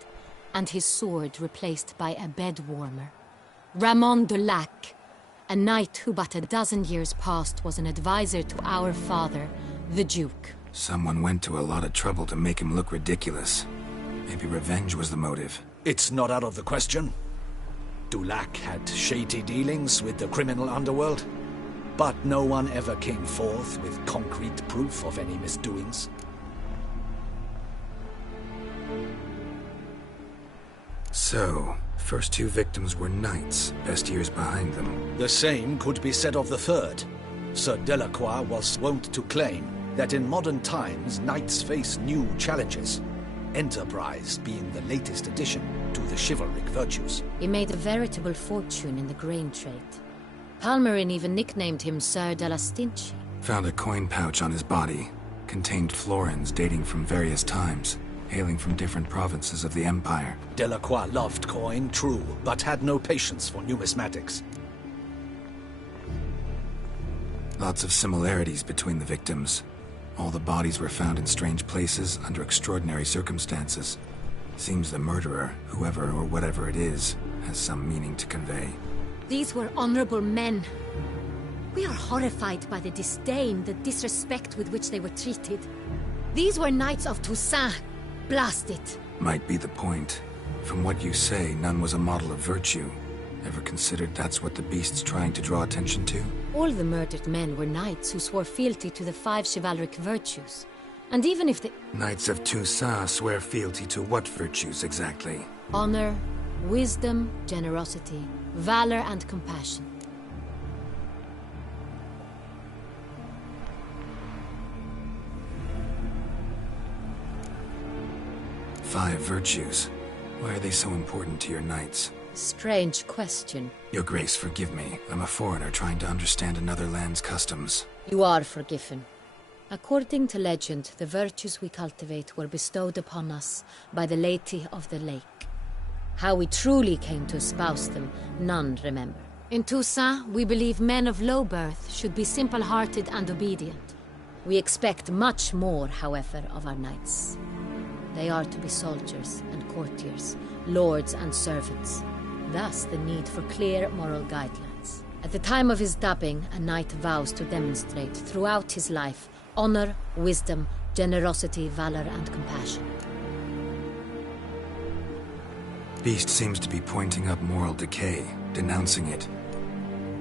and his sword replaced by a bed warmer. Ramon de Lac, a knight who but a dozen years past was an advisor to our father, the Duke. Someone went to a lot of trouble to make him look ridiculous. Maybe revenge was the motive. It's not out of the question. Dulac had shady dealings with the criminal underworld, but no one ever came forth with concrete proof of any misdoings. So, first two victims were knights, best years behind them. The same could be said of the third. Sir Delacroix was wont to claim that in modern times knights face new challenges, enterprise being the latest addition to the chivalric virtues. He made a veritable fortune in the grain trade. Palmerin even nicknamed him Sir de la Stinchi. Found a coin pouch on his body. Contained florins dating from various times, hailing from different provinces of the Empire. Delacroix loved coin, true, but had no patience for numismatics. Lots of similarities between the victims. All the bodies were found in strange places under extraordinary circumstances. Seems the murderer, whoever or whatever it is, has some meaning to convey. These were honorable men. We are horrified by the disdain, the disrespect with which they were treated. These were knights of Toussaint. Blast it. Might be the point. From what you say, none was a model of virtue. Ever considered that's what the beast's trying to draw attention to? All the murdered men were knights who swore fealty to the 5 chivalric virtues. And even if the... Knights of Toussaint swear fealty to what virtues exactly? Honor, wisdom, generosity, valor, and compassion. Five virtues. Why are they so important to your knights? Strange question. Your Grace, forgive me. I'm a foreigner trying to understand another land's customs. You are forgiven. According to legend, the virtues we cultivate were bestowed upon us by the Lady of the Lake. How we truly came to espouse them, none remember. In Toussaint, we believe men of low birth should be simple-hearted and obedient. We expect much more, however, of our knights. They are to be soldiers and courtiers, lords and servants. Thus the need for clear moral guidelines. At the time of his dubbing, a knight vows to demonstrate throughout his life honor, wisdom, generosity, valor, and compassion. Beast seems to be pointing up moral decay, denouncing it.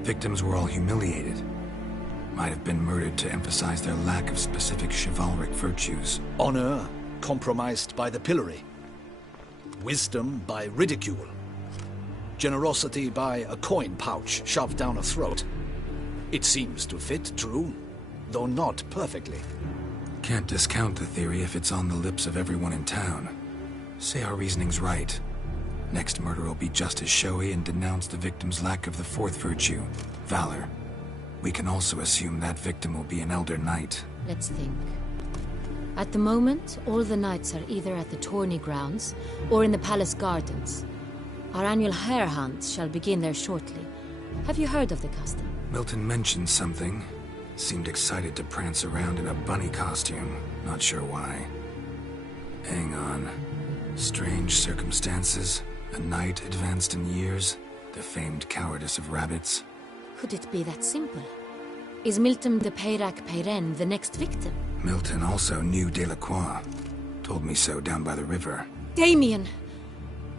Victims were all humiliated. Might have been murdered to emphasize their lack of specific chivalric virtues. Honor compromised by the pillory. Wisdom by ridicule. Generosity by a coin pouch shoved down a throat. It seems to fit, true, though not perfectly. Can't discount the theory if it's on the lips of everyone in town. Say our reasoning's right. Next murder will be just as showy and denounce the victim's lack of the fourth virtue, valor. We can also assume that victim will be an elder knight. Let's think. At the moment, all the knights are either at the tourney grounds or in the palace gardens. Our annual hare hunt shall begin there shortly. Have you heard of the custom? Milton mentioned something. Seemed excited to prance around in a bunny costume. Not sure why. Hang on. Strange circumstances. A knight advanced in years. The famed cowardice of rabbits. Could it be that simple? Is Milton de Peyrac-Peyren the next victim? Milton also knew Delacroix. Told me so down by the river. Damien!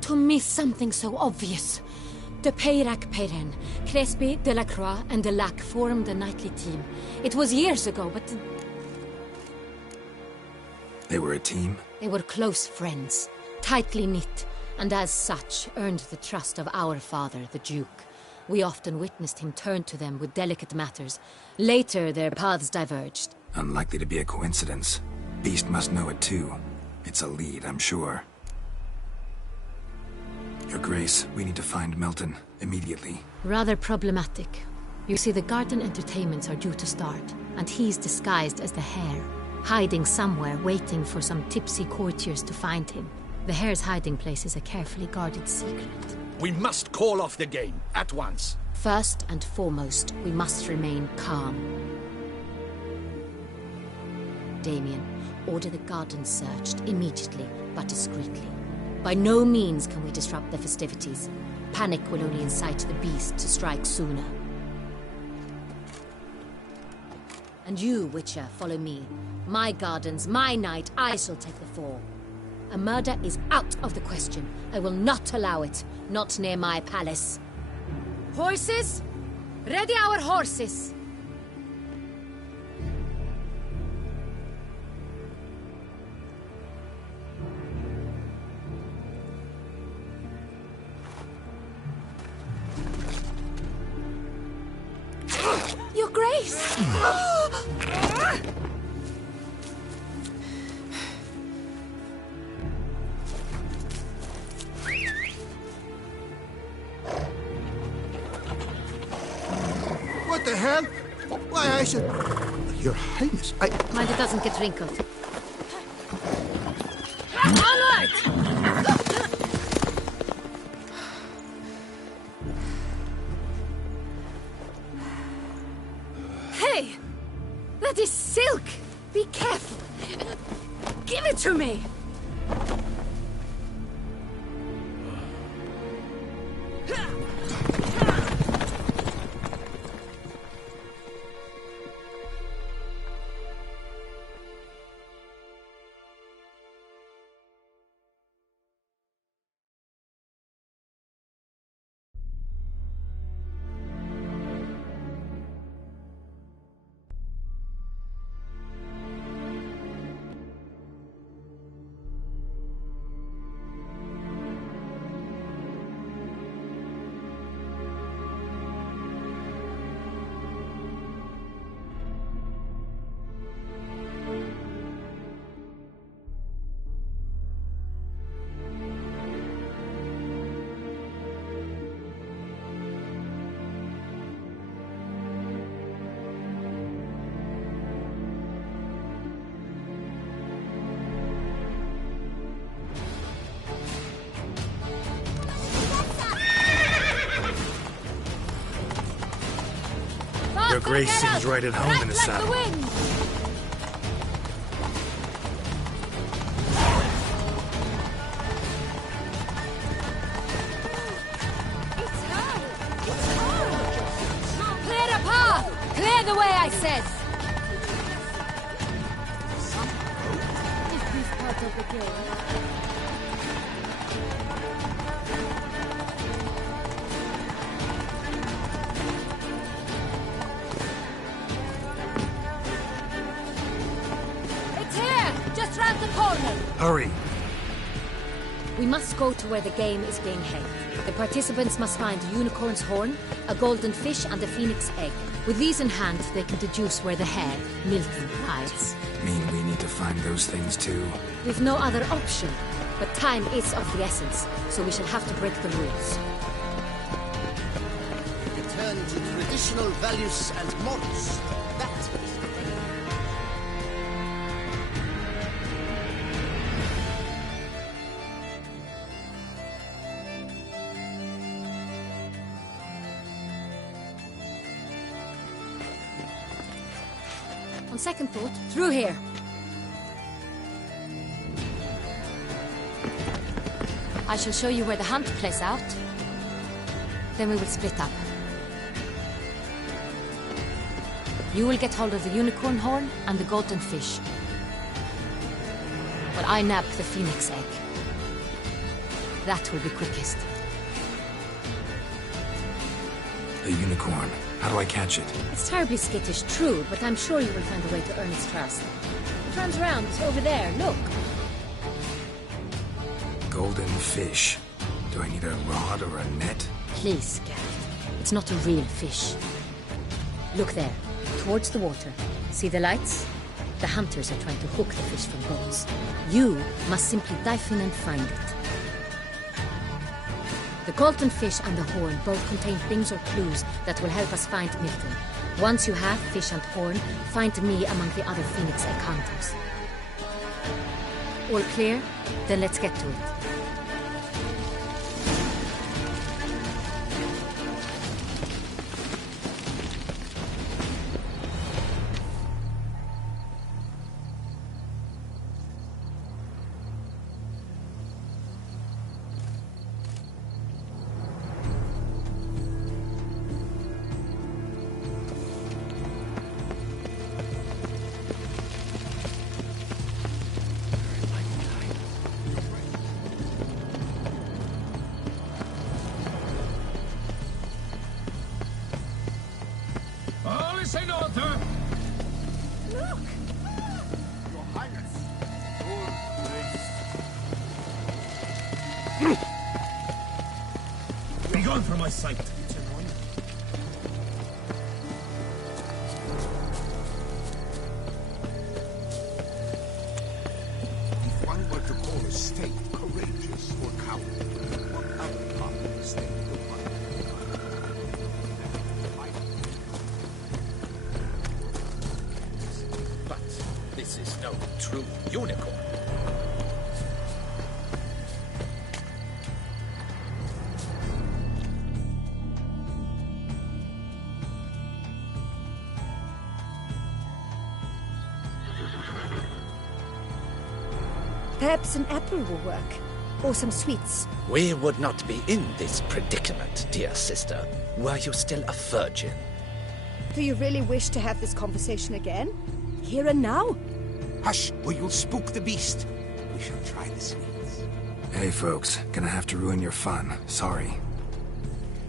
To miss something so obvious. De Peyrac-Peyren, Crespi, Delacroix, and Delac formed a knightly team. It was years ago, but... They were a team? They were close friends, tightly knit, and as such earned the trust of our father, the Duke. We often witnessed him turn to them with delicate matters. Later, their paths diverged. Unlikely to be a coincidence. Beast must know it too. It's a lead, I'm sure. Your Grace, we need to find Milton, immediately. Rather problematic. You see, the garden entertainments are due to start, and he's disguised as the hare, hiding somewhere, waiting for some tipsy courtiers to find him. The hare's hiding place is a carefully guarded secret. We must call off the game, at once. First and foremost, we must remain calm. Damien, order the garden searched immediately, but discreetly. By no means can we disrupt the festivities. Panic will only incite the beast to strike sooner. And you, Witcher, follow me. My gardens, my night, I shall take the fall. A murder is out of the question. I will not allow it. Not near my palace. Horses? Ready our horses! Your Grace! What the hell? Why, I should... Your Highness, Mind it doesn't get wrinkled. All right! Hey! That is silk! Be careful! Give it to me! Your Grace seems right at home in the saddle. Clear the path! Clear the way, I said! Is this part of the game? Round the corner! Hurry! We must go to where the game is being held. The participants must find a unicorn's horn, a golden fish, and a phoenix egg. With these in hand, they can deduce where the hare, Milton, hides. Mean we need to find those things too? We've no other option. But time is of the essence, so we shall have to break the rules. Return to traditional values and morals. That is On second thought, through here. I shall show you where the hunt plays out. Then we will split up. You will get hold of the unicorn horn and the golden fish. But I nab the phoenix egg. That will be quickest. The unicorn. How do I catch it? It's terribly skittish, true, but I'm sure you will find a way to earn its trust. It runs around, over there, look. Golden fish. Do I need a rod or a net? Please, Geralt. It's not a real fish. Look there, towards the water. See the lights? The hunters are trying to hook the fish from boats. You must simply dive in and find it. The golden fish and the horn both contain things or clues that will help us find Milton. Once you have fish and horn, find me among the other phoenix egg hunters. All clear? Then let's get to it. my sight. If one were to call a state courageous or cowardly, what other part of the state would one? But this is no true unicorn. Perhaps an apple will work. Or some sweets. We would not be in this predicament, dear sister, were you still a virgin. Do you really wish to have this conversation again? Here and now? Hush, or you'll spook the beast. We shall try the sweets. Hey, folks. Gonna have to ruin your fun. Sorry.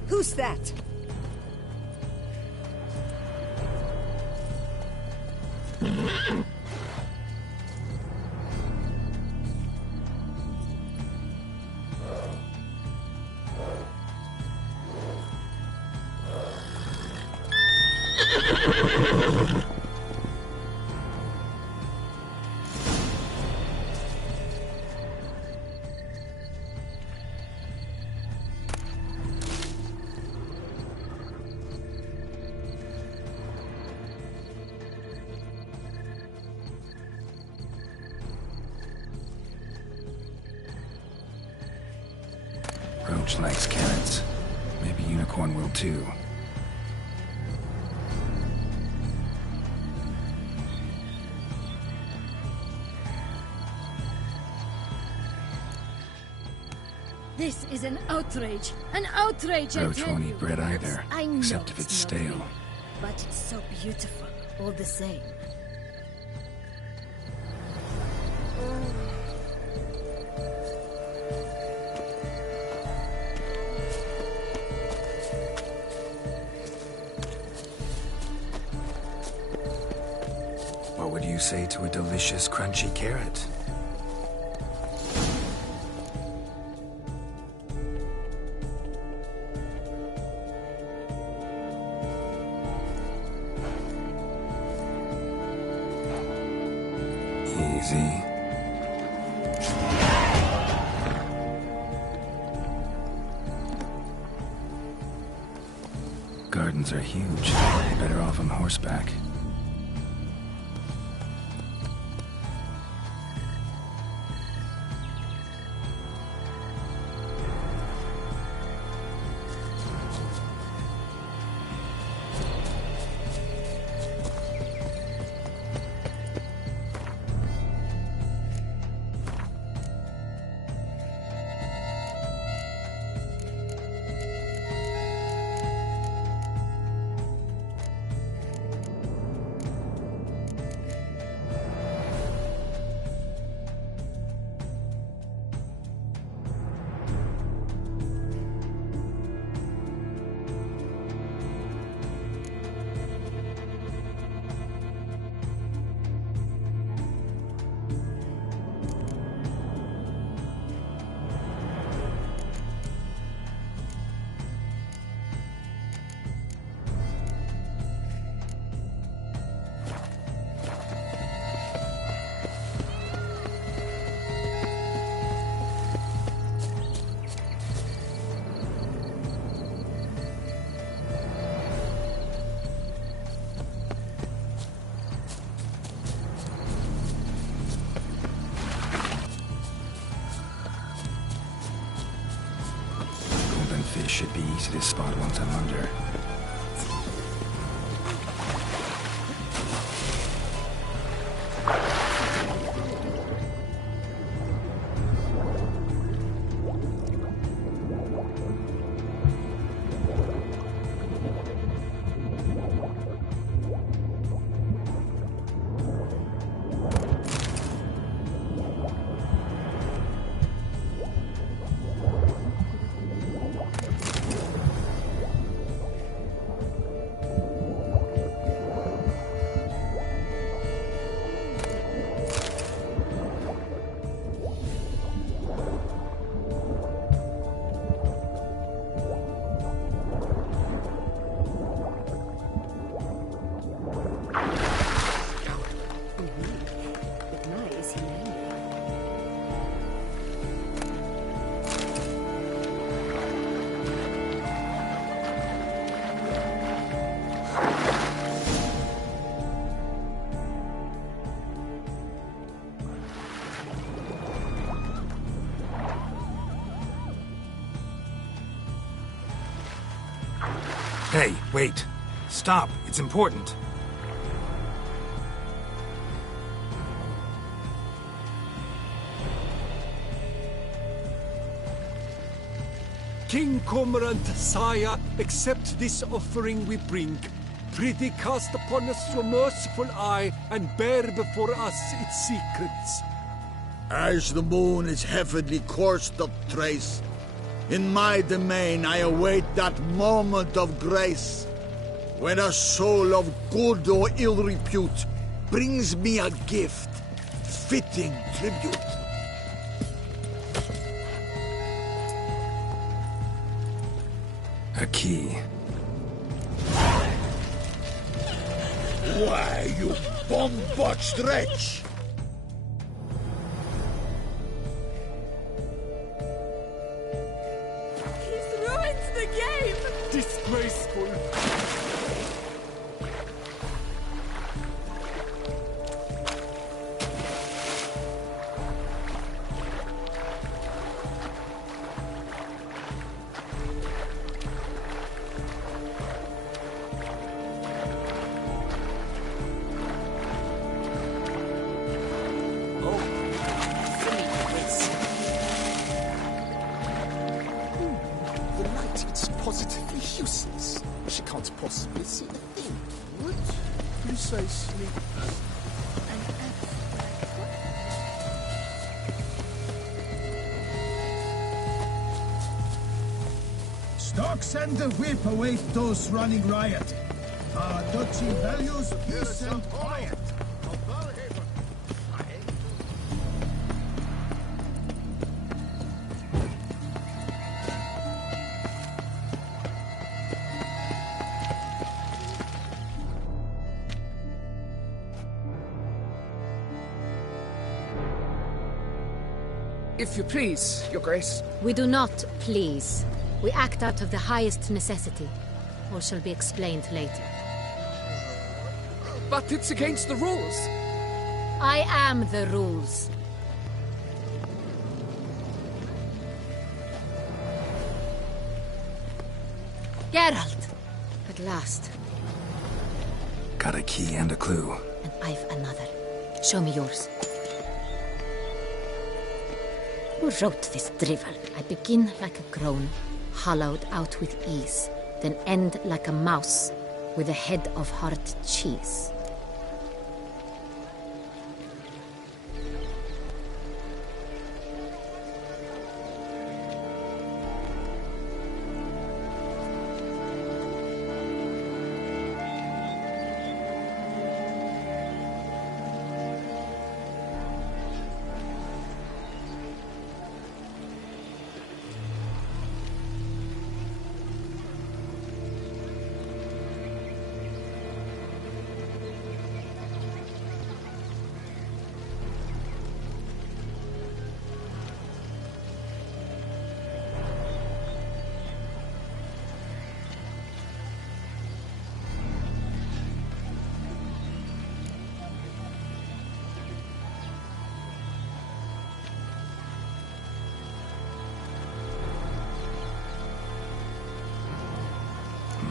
Who's that? Roach likes carrots. Maybe Unicorn will too. This is an outrage. An outrage, I Roach tell won't you. eat bread either, I know except if it's not stale. real, but it's so beautiful, all the same. What would you say to a delicious, crunchy carrot? Easy. Gardens are huge. Better off on horseback. Fish should be easy to spot once I'm under. Hey, wait. Stop. It's important. King Cormorant, sire, accept this offering we bring. Prithee cast upon us your merciful eye, and bear before us its secrets. As the moon its heavenly course doth trace, in my domain I await that moment of grace, when a soul of good or ill repute brings me a gift, fitting tribute. A key. Why, you bomb-botched wretch! He's ruined the game! Disgraceful! Stocks and the whip await those running riot. Our duchy values peace and quiet. If you please, Your Grace. We do not please. We act out of the highest necessity. All shall be explained later. But it's against the rules. I am the rules. Geralt! At last. Got a key and a clue. And I've another. Show me yours. Who wrote this drivel? I begin like a groan, hollowed out with ease, then end like a mouse with a head of hard cheese.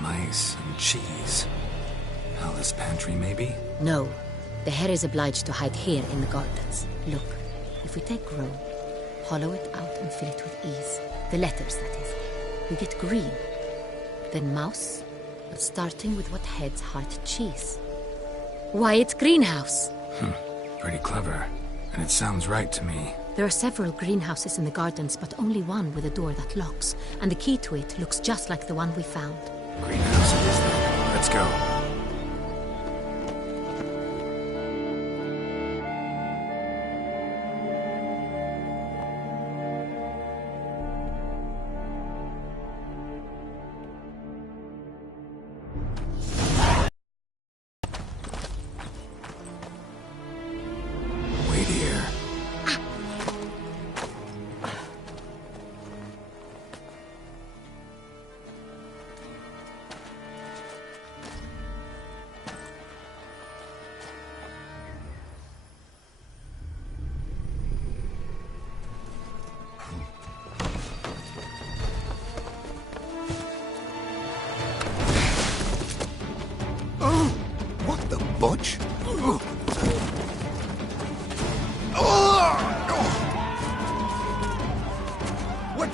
Mice and cheese. Palace pantry, maybe? No. The hare is obliged to hide here in the gardens. Look, if we take Rome, hollow it out and fill it with ease. The letters, that is. We get green. Then mouse, but starting with what heads heart cheese. Why, it's greenhouse. Pretty clever. And it sounds right to me. There are several greenhouses in the gardens, but only one with a door that locks. And the key to it looks just like the one we found. Greenhouse it is then. Let's go. Wait here.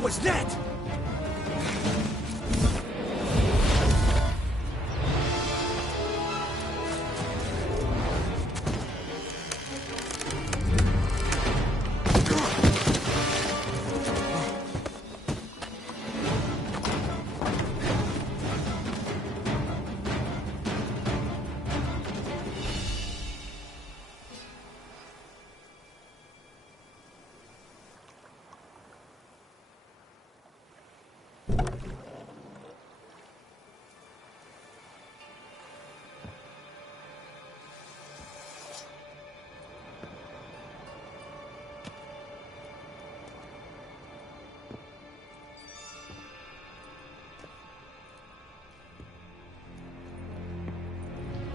was that?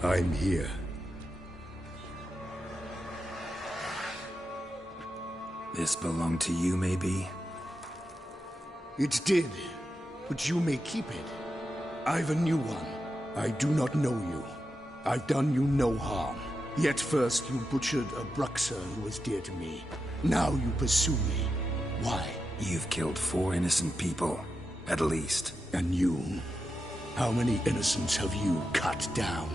I'm here. This belonged to you, maybe? It did, but you may keep it. I've a new one. I do not know you. I've done you no harm. Yet first you butchered a Bruxer who was dear to me. Now you pursue me. Why? You've killed 4 innocent people, at least. And you? How many innocents have you cut down?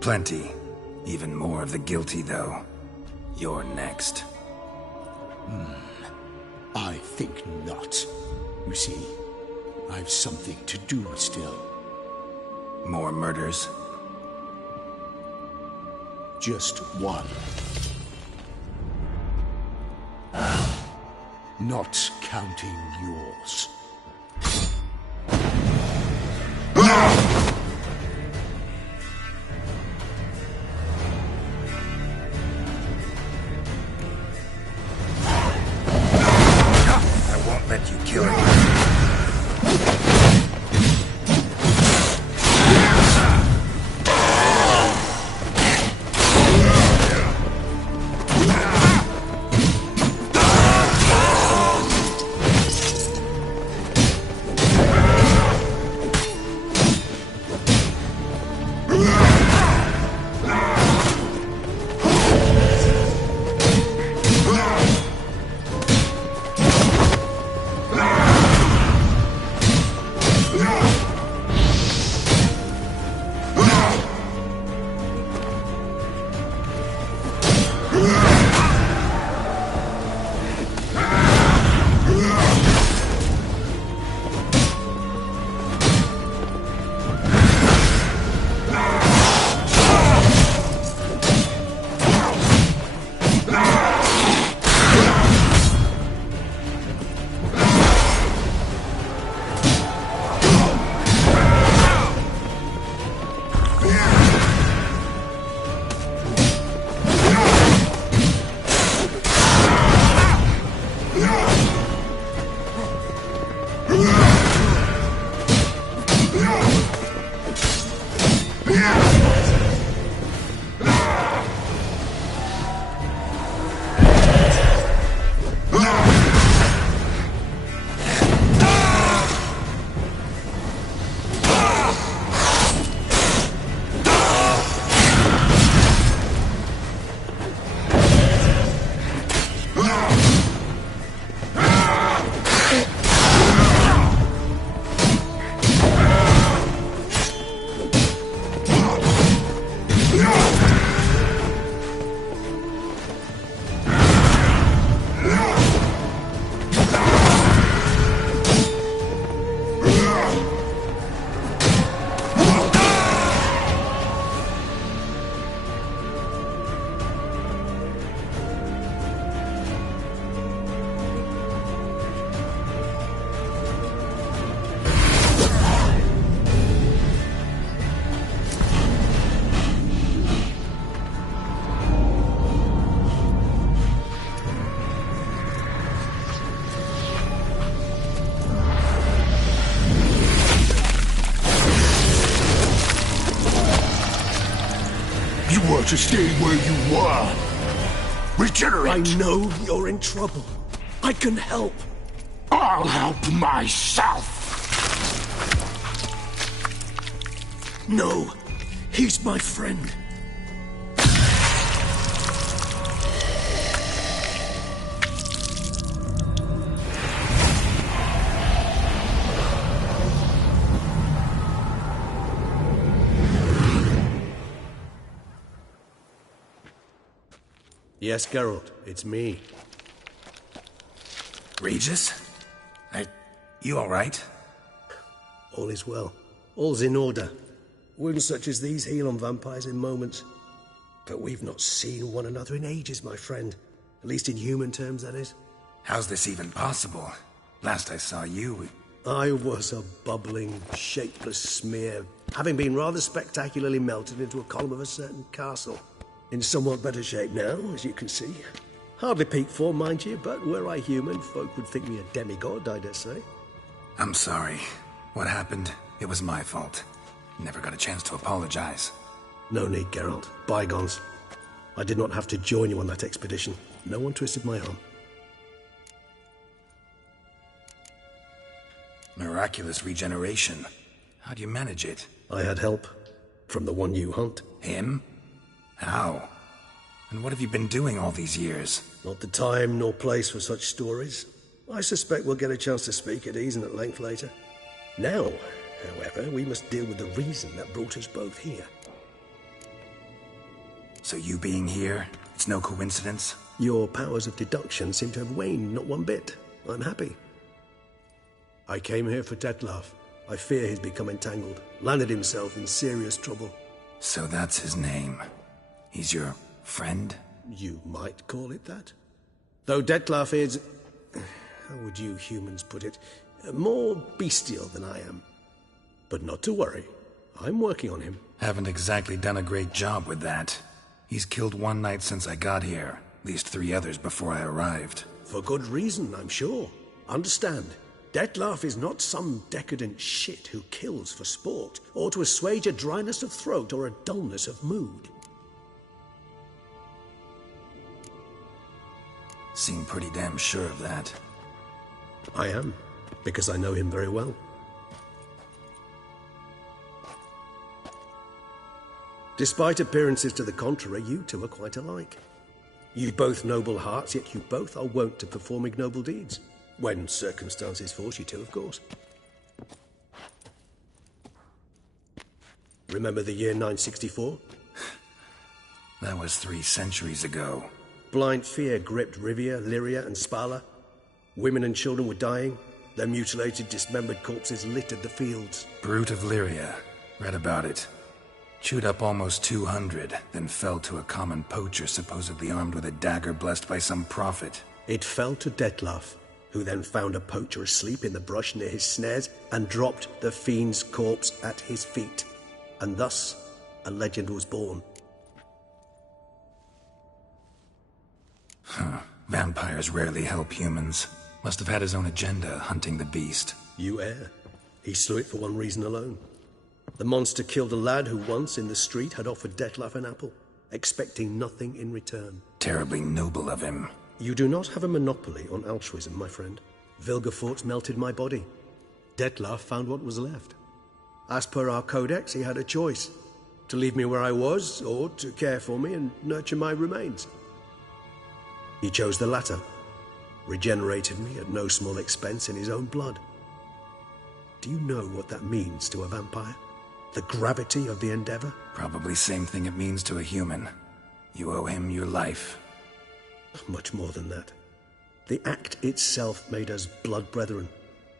Plenty. Even more of the guilty, though. You're next. I think not. You see, I've something to do still. More murders? Just one. Not counting yours. I won't let you kill him. To stay where you were. Regenerate! I know you're in trouble. I can help. I'll help myself! No, he's my friend. Yes, Geralt, it's me. Regis? You alright? All is well. All's in order. Wounds such as these heal on vampires in moments. But we've not seen one another in ages, my friend. At least in human terms, that is. How's this even possible? Last I saw you... I was a bubbling, shapeless smear, having been rather spectacularly melted into a column of a certain castle. In somewhat better shape now, as you can see. Hardly peak form, mind you, but were I human, folk would think me a demigod, I dare say. I'm sorry. What happened, it was my fault. Never got a chance to apologize. No need, Geralt. Bygones. I did not have to join you on that expedition. No one twisted my arm. Miraculous regeneration. How'd you manage it? I had help. From the one you hunt. Him? How? And what have you been doing all these years? Not the time nor place for such stories. I suspect we'll get a chance to speak at ease and at length later. Now, however, we must deal with the reason that brought us both here. So you being here, it's no coincidence? Your powers of deduction seem to have waned not one bit. I'm happy. I came here for Detlaf. I fear he's become entangled, landed himself in serious trouble. So that's his name. He's your friend? You might call it that. Though Detlaf is... how would you humans put it? More bestial than I am. But not to worry. I'm working on him. Haven't exactly done a great job with that. He's killed one knight since I got here. At least 3 others before I arrived. For good reason, I'm sure. Understand, Detlaf is not some decadent shit who kills for sport, or to assuage a dryness of throat or a dullness of mood. Seem pretty damn sure of that. I am, because I know him very well. Despite appearances to the contrary, you two are quite alike. You've both noble hearts, yet you both are wont to perform ignoble deeds. When circumstances force you to, of course. Remember the year 964? That was 3 centuries ago. Blind fear gripped Rivia, Lyria, and Spala. Women and children were dying. Their mutilated, dismembered corpses littered the fields. Brute of Lyria. Read about it. Chewed up almost 200, then fell to a common poacher supposedly armed with a dagger blessed by some prophet. It fell to Detlaf, who then found a poacher asleep in the brush near his snares and dropped the fiend's corpse at his feet. And thus, a legend was born. Vampires rarely help humans. Must have had his own agenda, hunting the beast. You err. He slew it for one reason alone. The monster killed a lad who once, in the street, had offered Detlaf an apple, expecting nothing in return. Terribly noble of him. You do not have a monopoly on altruism, my friend. Vilgefortz melted my body. Detlaf found what was left. As per our codex, he had a choice. To leave me where I was, or to care for me and nurture my remains. He chose the latter. Regenerated me at no small expense in his own blood. Do you know what that means to a vampire? The gravity of the endeavor? Probably same thing it means to a human. You owe him your life. Much more than that. The act itself made us blood brethren.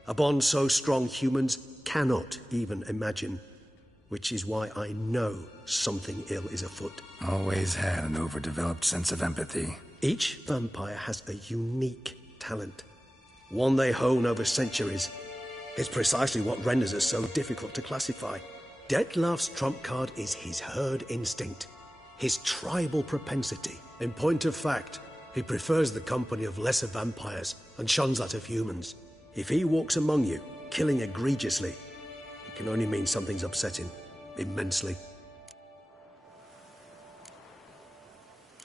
A bond so strong humans cannot even imagine. Which is why I know something ill is afoot. Always had an overdeveloped sense of empathy. Each vampire has a unique talent. One they hone over centuries. It's precisely what renders us so difficult to classify. Detlaf's trump card is his herd instinct. His tribal propensity. In point of fact, he prefers the company of lesser vampires and shuns that of humans. If he walks among you, killing egregiously, it can only mean something's upsetting. Immensely.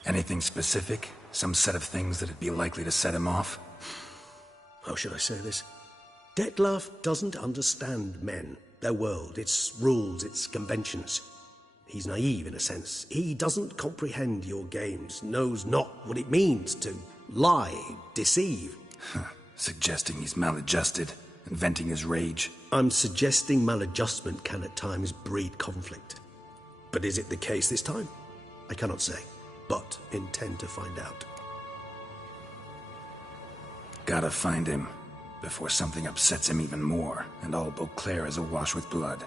Anything specific? Some set of things that'd be likely to set him off? How should I say this? Detlaf doesn't understand men, their world, its rules, its conventions. He's naive in a sense. He doesn't comprehend your games, knows not what it means to lie, deceive. Suggesting he's maladjusted and venting his rage. I'm suggesting maladjustment can at times breed conflict. But is it the case this time? I cannot say. but intend to find out. Gotta find him, before something upsets him even more, and all Beauclair is awash with blood.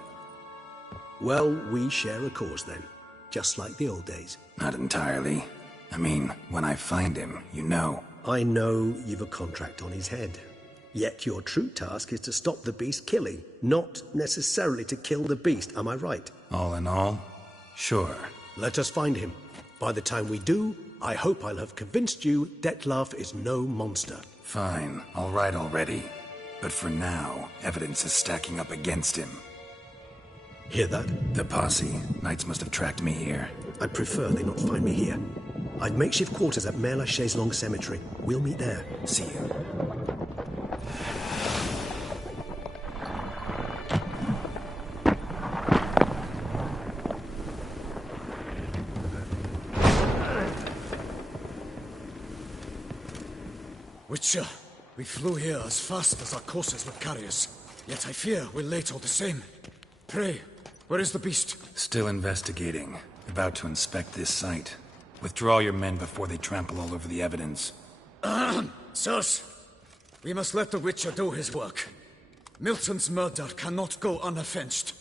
Well, we share a cause then, just like the old days. Not entirely. I mean, when I find him, you know. I know you've a contract on his head. Yet your true task is to stop the beast killing, not necessarily to kill the beast, am I right? All in all, sure. Let us find him. By the time we do, I hope I'll have convinced you Dettlaff is no monster. Fine, all right already. But for now, evidence is stacking up against him. Hear that? The posse. Knights must have tracked me here. I'd prefer they not find me here. I'd makeshift quarters at Mère Lachaise Long Cemetery. We'll meet there. See you. Witcher, we flew here as fast as our courses would carry us. Yet I fear we're late all the same. Pray, where is the beast? Still investigating. About to inspect this site. Withdraw your men before they trample all over the evidence. Sirs, we must let the Witcher do his work. Milton's murder cannot go unavenged.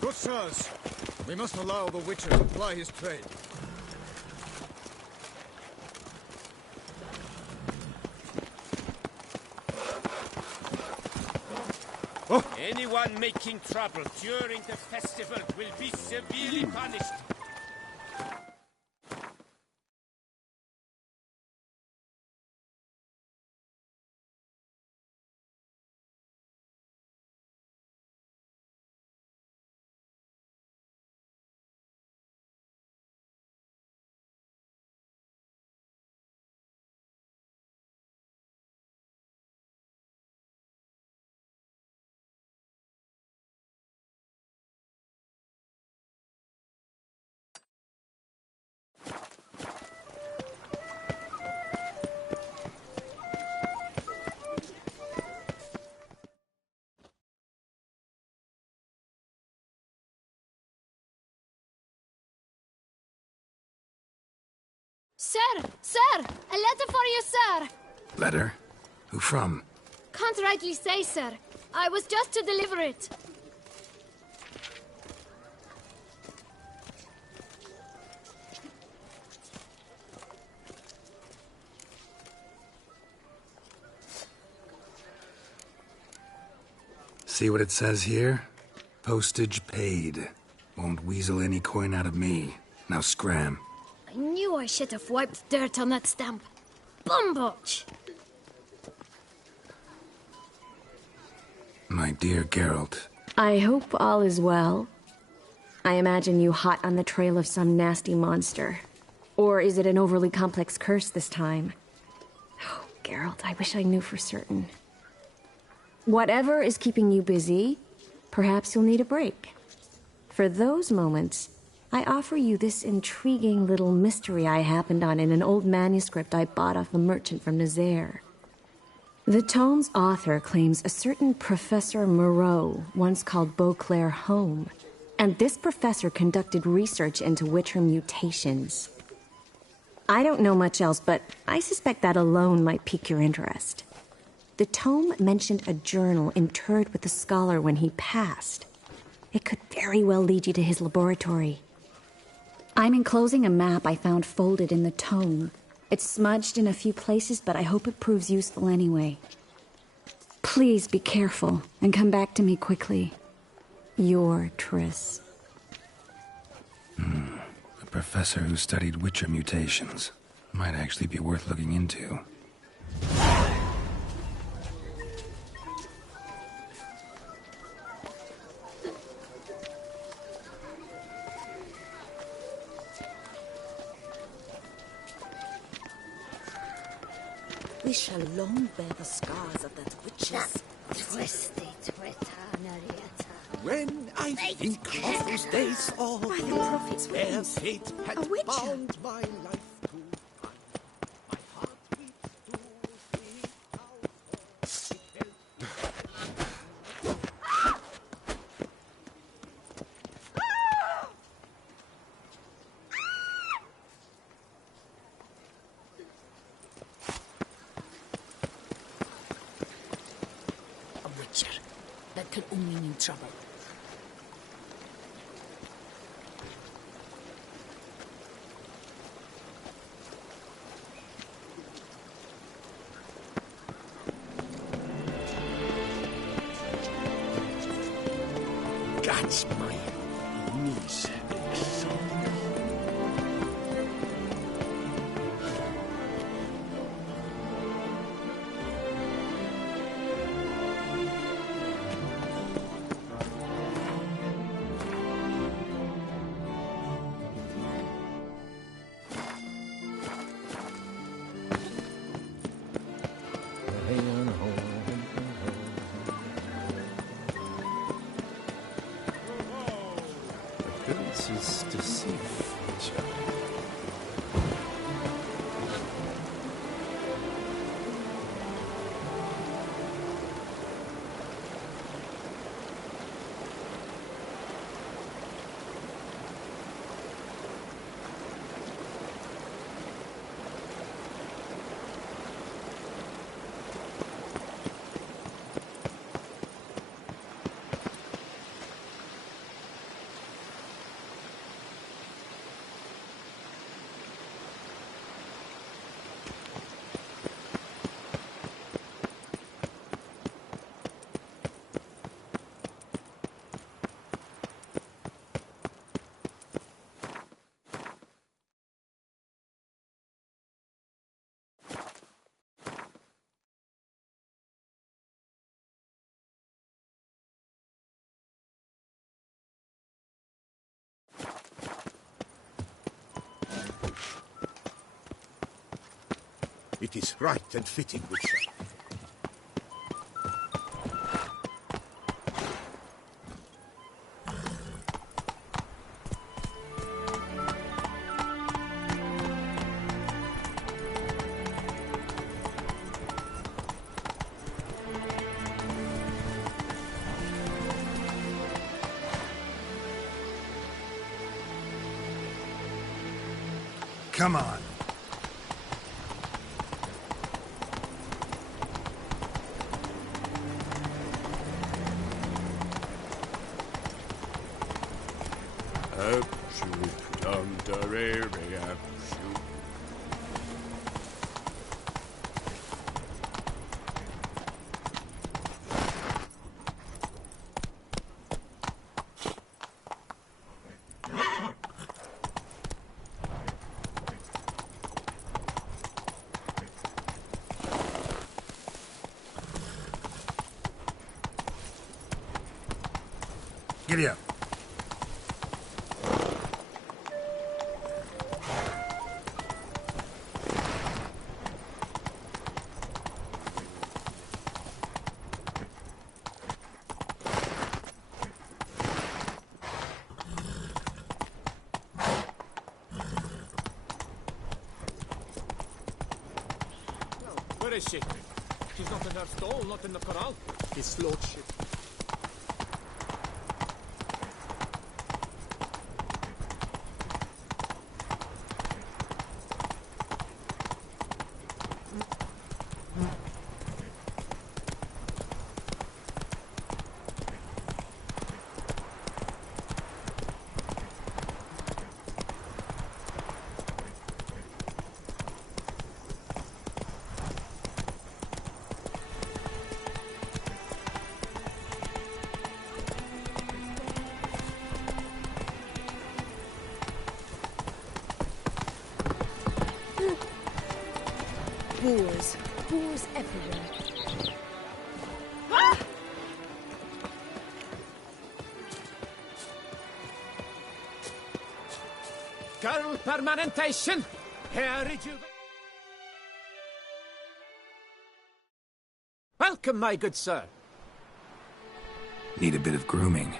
Good sirs, we must allow the Witcher to ply his trade. Anyone making trouble during the festival will be severely punished. Sir! Sir! A letter for you, sir! Letter? Who from? Can't rightly say, sir. I was just to deliver it. See what it says here? Postage paid. Won't weasel any coin out of me. Now scram. I knew I should have wiped dirt on that stamp. Bumbotch! My dear Geralt. I hope all is well. I imagine you hot on the trail of some nasty monster. Or is it an overly complex curse this time? Oh, Geralt, I wish I knew for certain. Whatever is keeping you busy, perhaps you'll need a break. For those moments, I offer you this intriguing little mystery I happened on in an old manuscript I bought off a merchant from Nazaire. The tome's author claims a certain Professor Moreau once called Beauclair home, and this professor conducted research into Witcher mutations. I don't know much else, but I suspect that alone might pique your interest. The tome mentioned a journal interred with the scholar when he passed. It could very well lead you to his laboratory. I'm enclosing a map I found folded in the tome. It's smudged in a few places, but I hope it proves useful anyway. Please be careful and come back to me quickly. Your Triss. A professor who studied Witcher mutations. Might actually be worth looking into. We shall long bear the scars of that witch's Twisty Twitter, Narietta. When I think of those days of By the prophet's where wings, fate had a witcher. bound my life to time, my heart beats to see how it A witcher. That could only mean trouble. That's my niece. Appearances deceive each other. It is right and fitting, Witcher. Come on. Giddy up. Where is she? She's not in her stall, not in the corral. His lordship. Boars. Boars everywhere. Girl permanentation. Hair rejuvenation. Welcome, my good sir. Need a bit of grooming.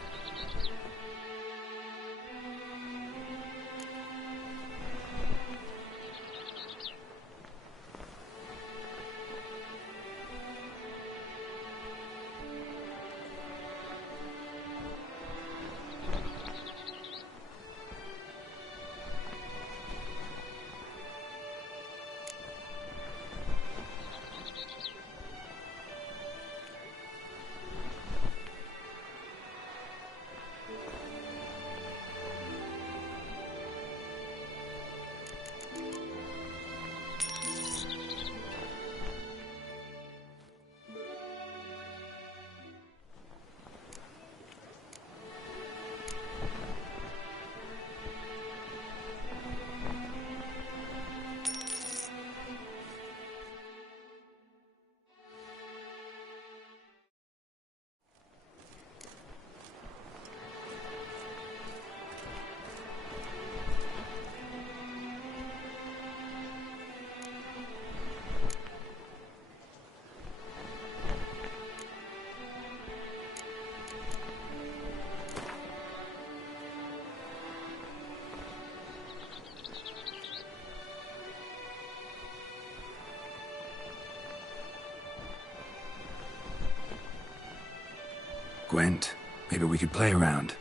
Gwent, maybe we could play around.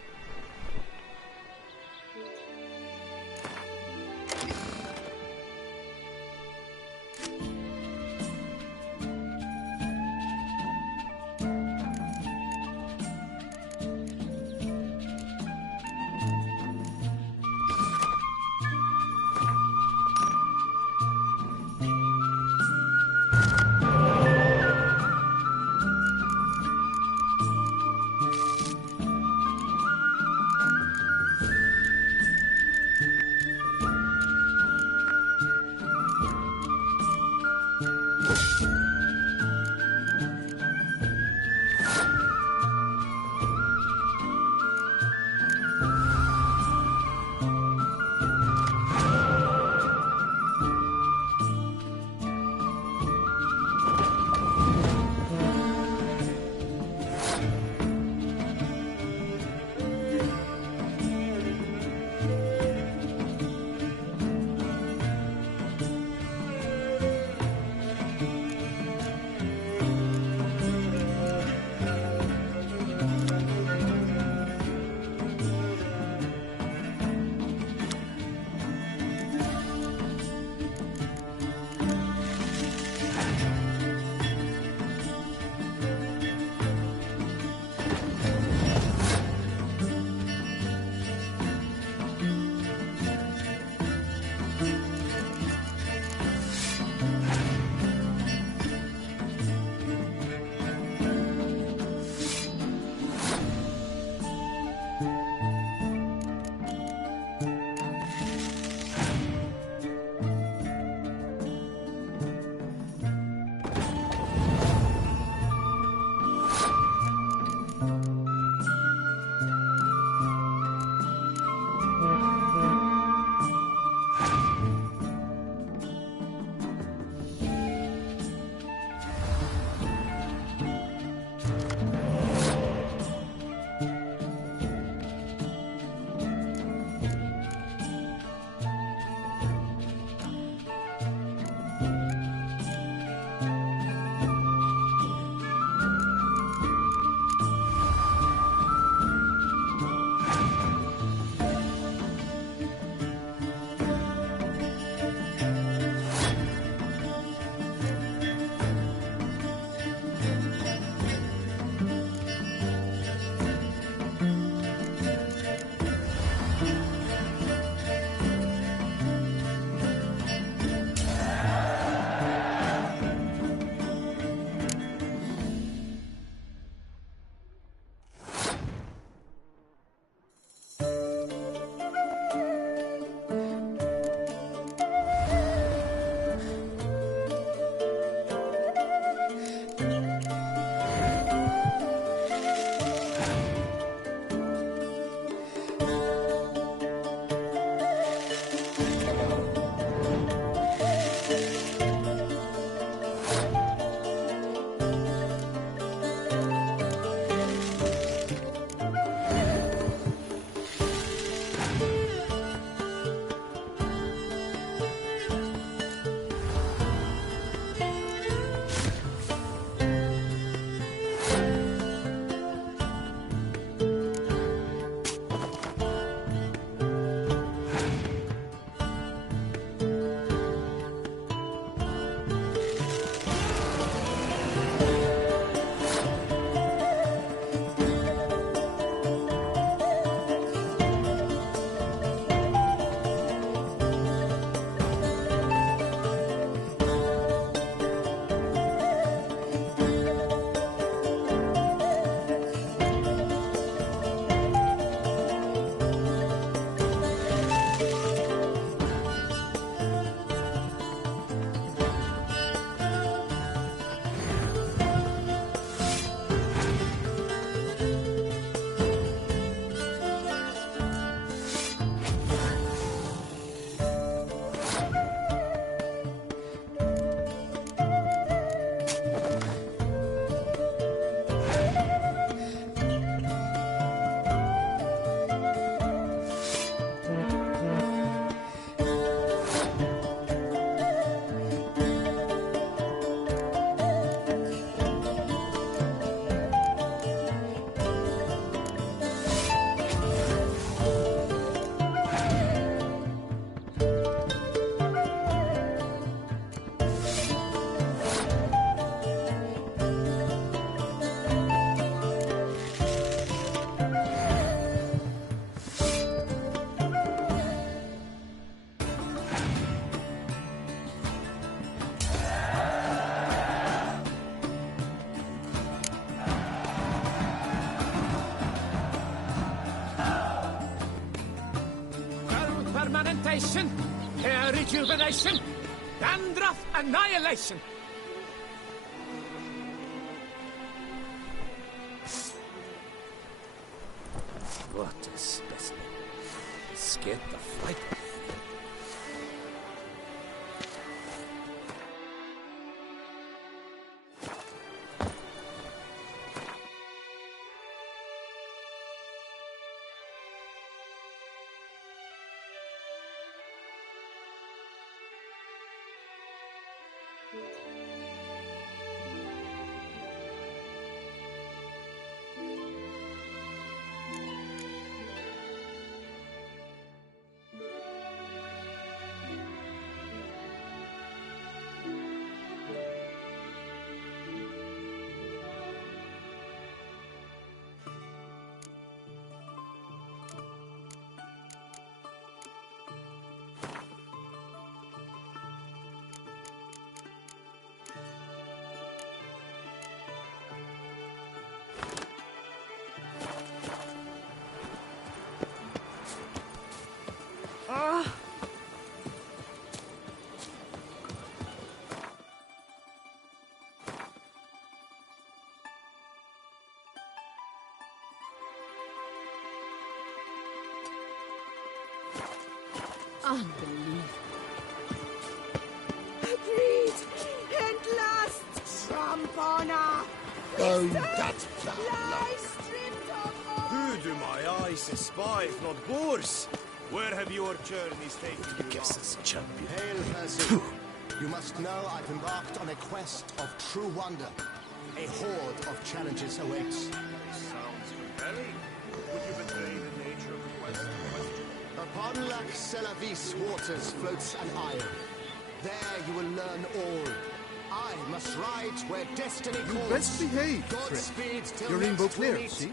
Regeneration, hair rejuvenation, dandruff annihilation. What a specimen. Scared the fight. Unbelievable. Agreed! And last, Trampona! Oh, that's Lie stripped of all! Who do my eyes espy if not boors? Where have your journeys taken you? Guess as champion. Hail, Percy. You must know I've embarked on a quest of true wonder. A horde of challenges awaits. Sounds compelling. Would you betray the nature of the quest in question? Upon Lac Selavis waters floats an isle. There you will learn all. I must ride where destiny calls. You best behave, Godspeed till you're in next Beauclair, we meet. see?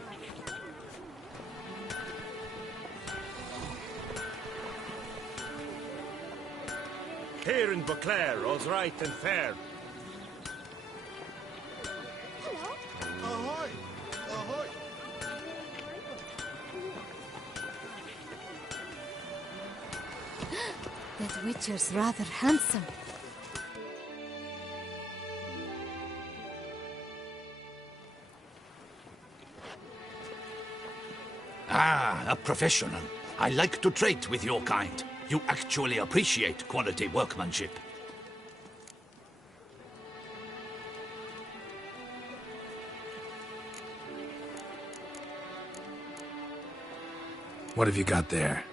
Here in Beauclair, all's right and fair. Ahoy! Ahoy! That Witcher's rather handsome. Ah, a professional. I like to trade with your kind. You actually appreciate quality workmanship. What have you got there?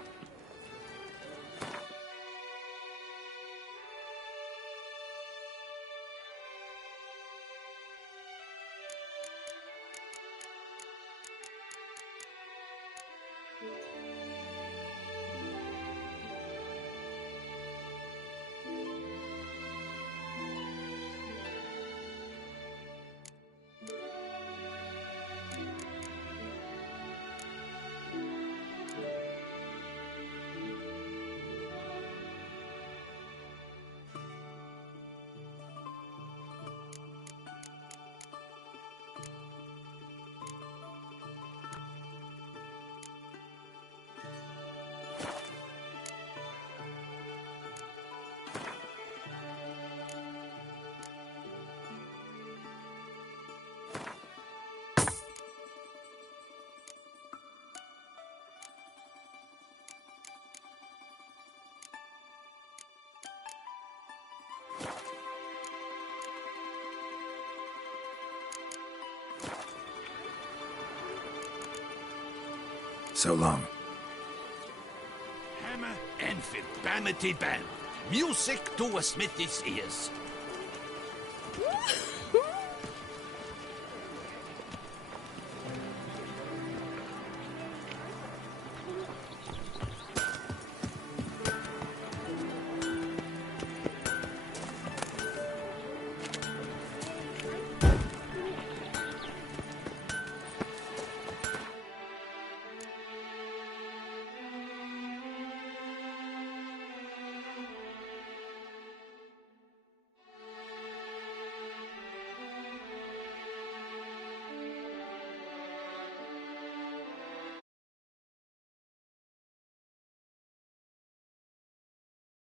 So long. Hammer and fit bamity bam. Music to a smithy's ears.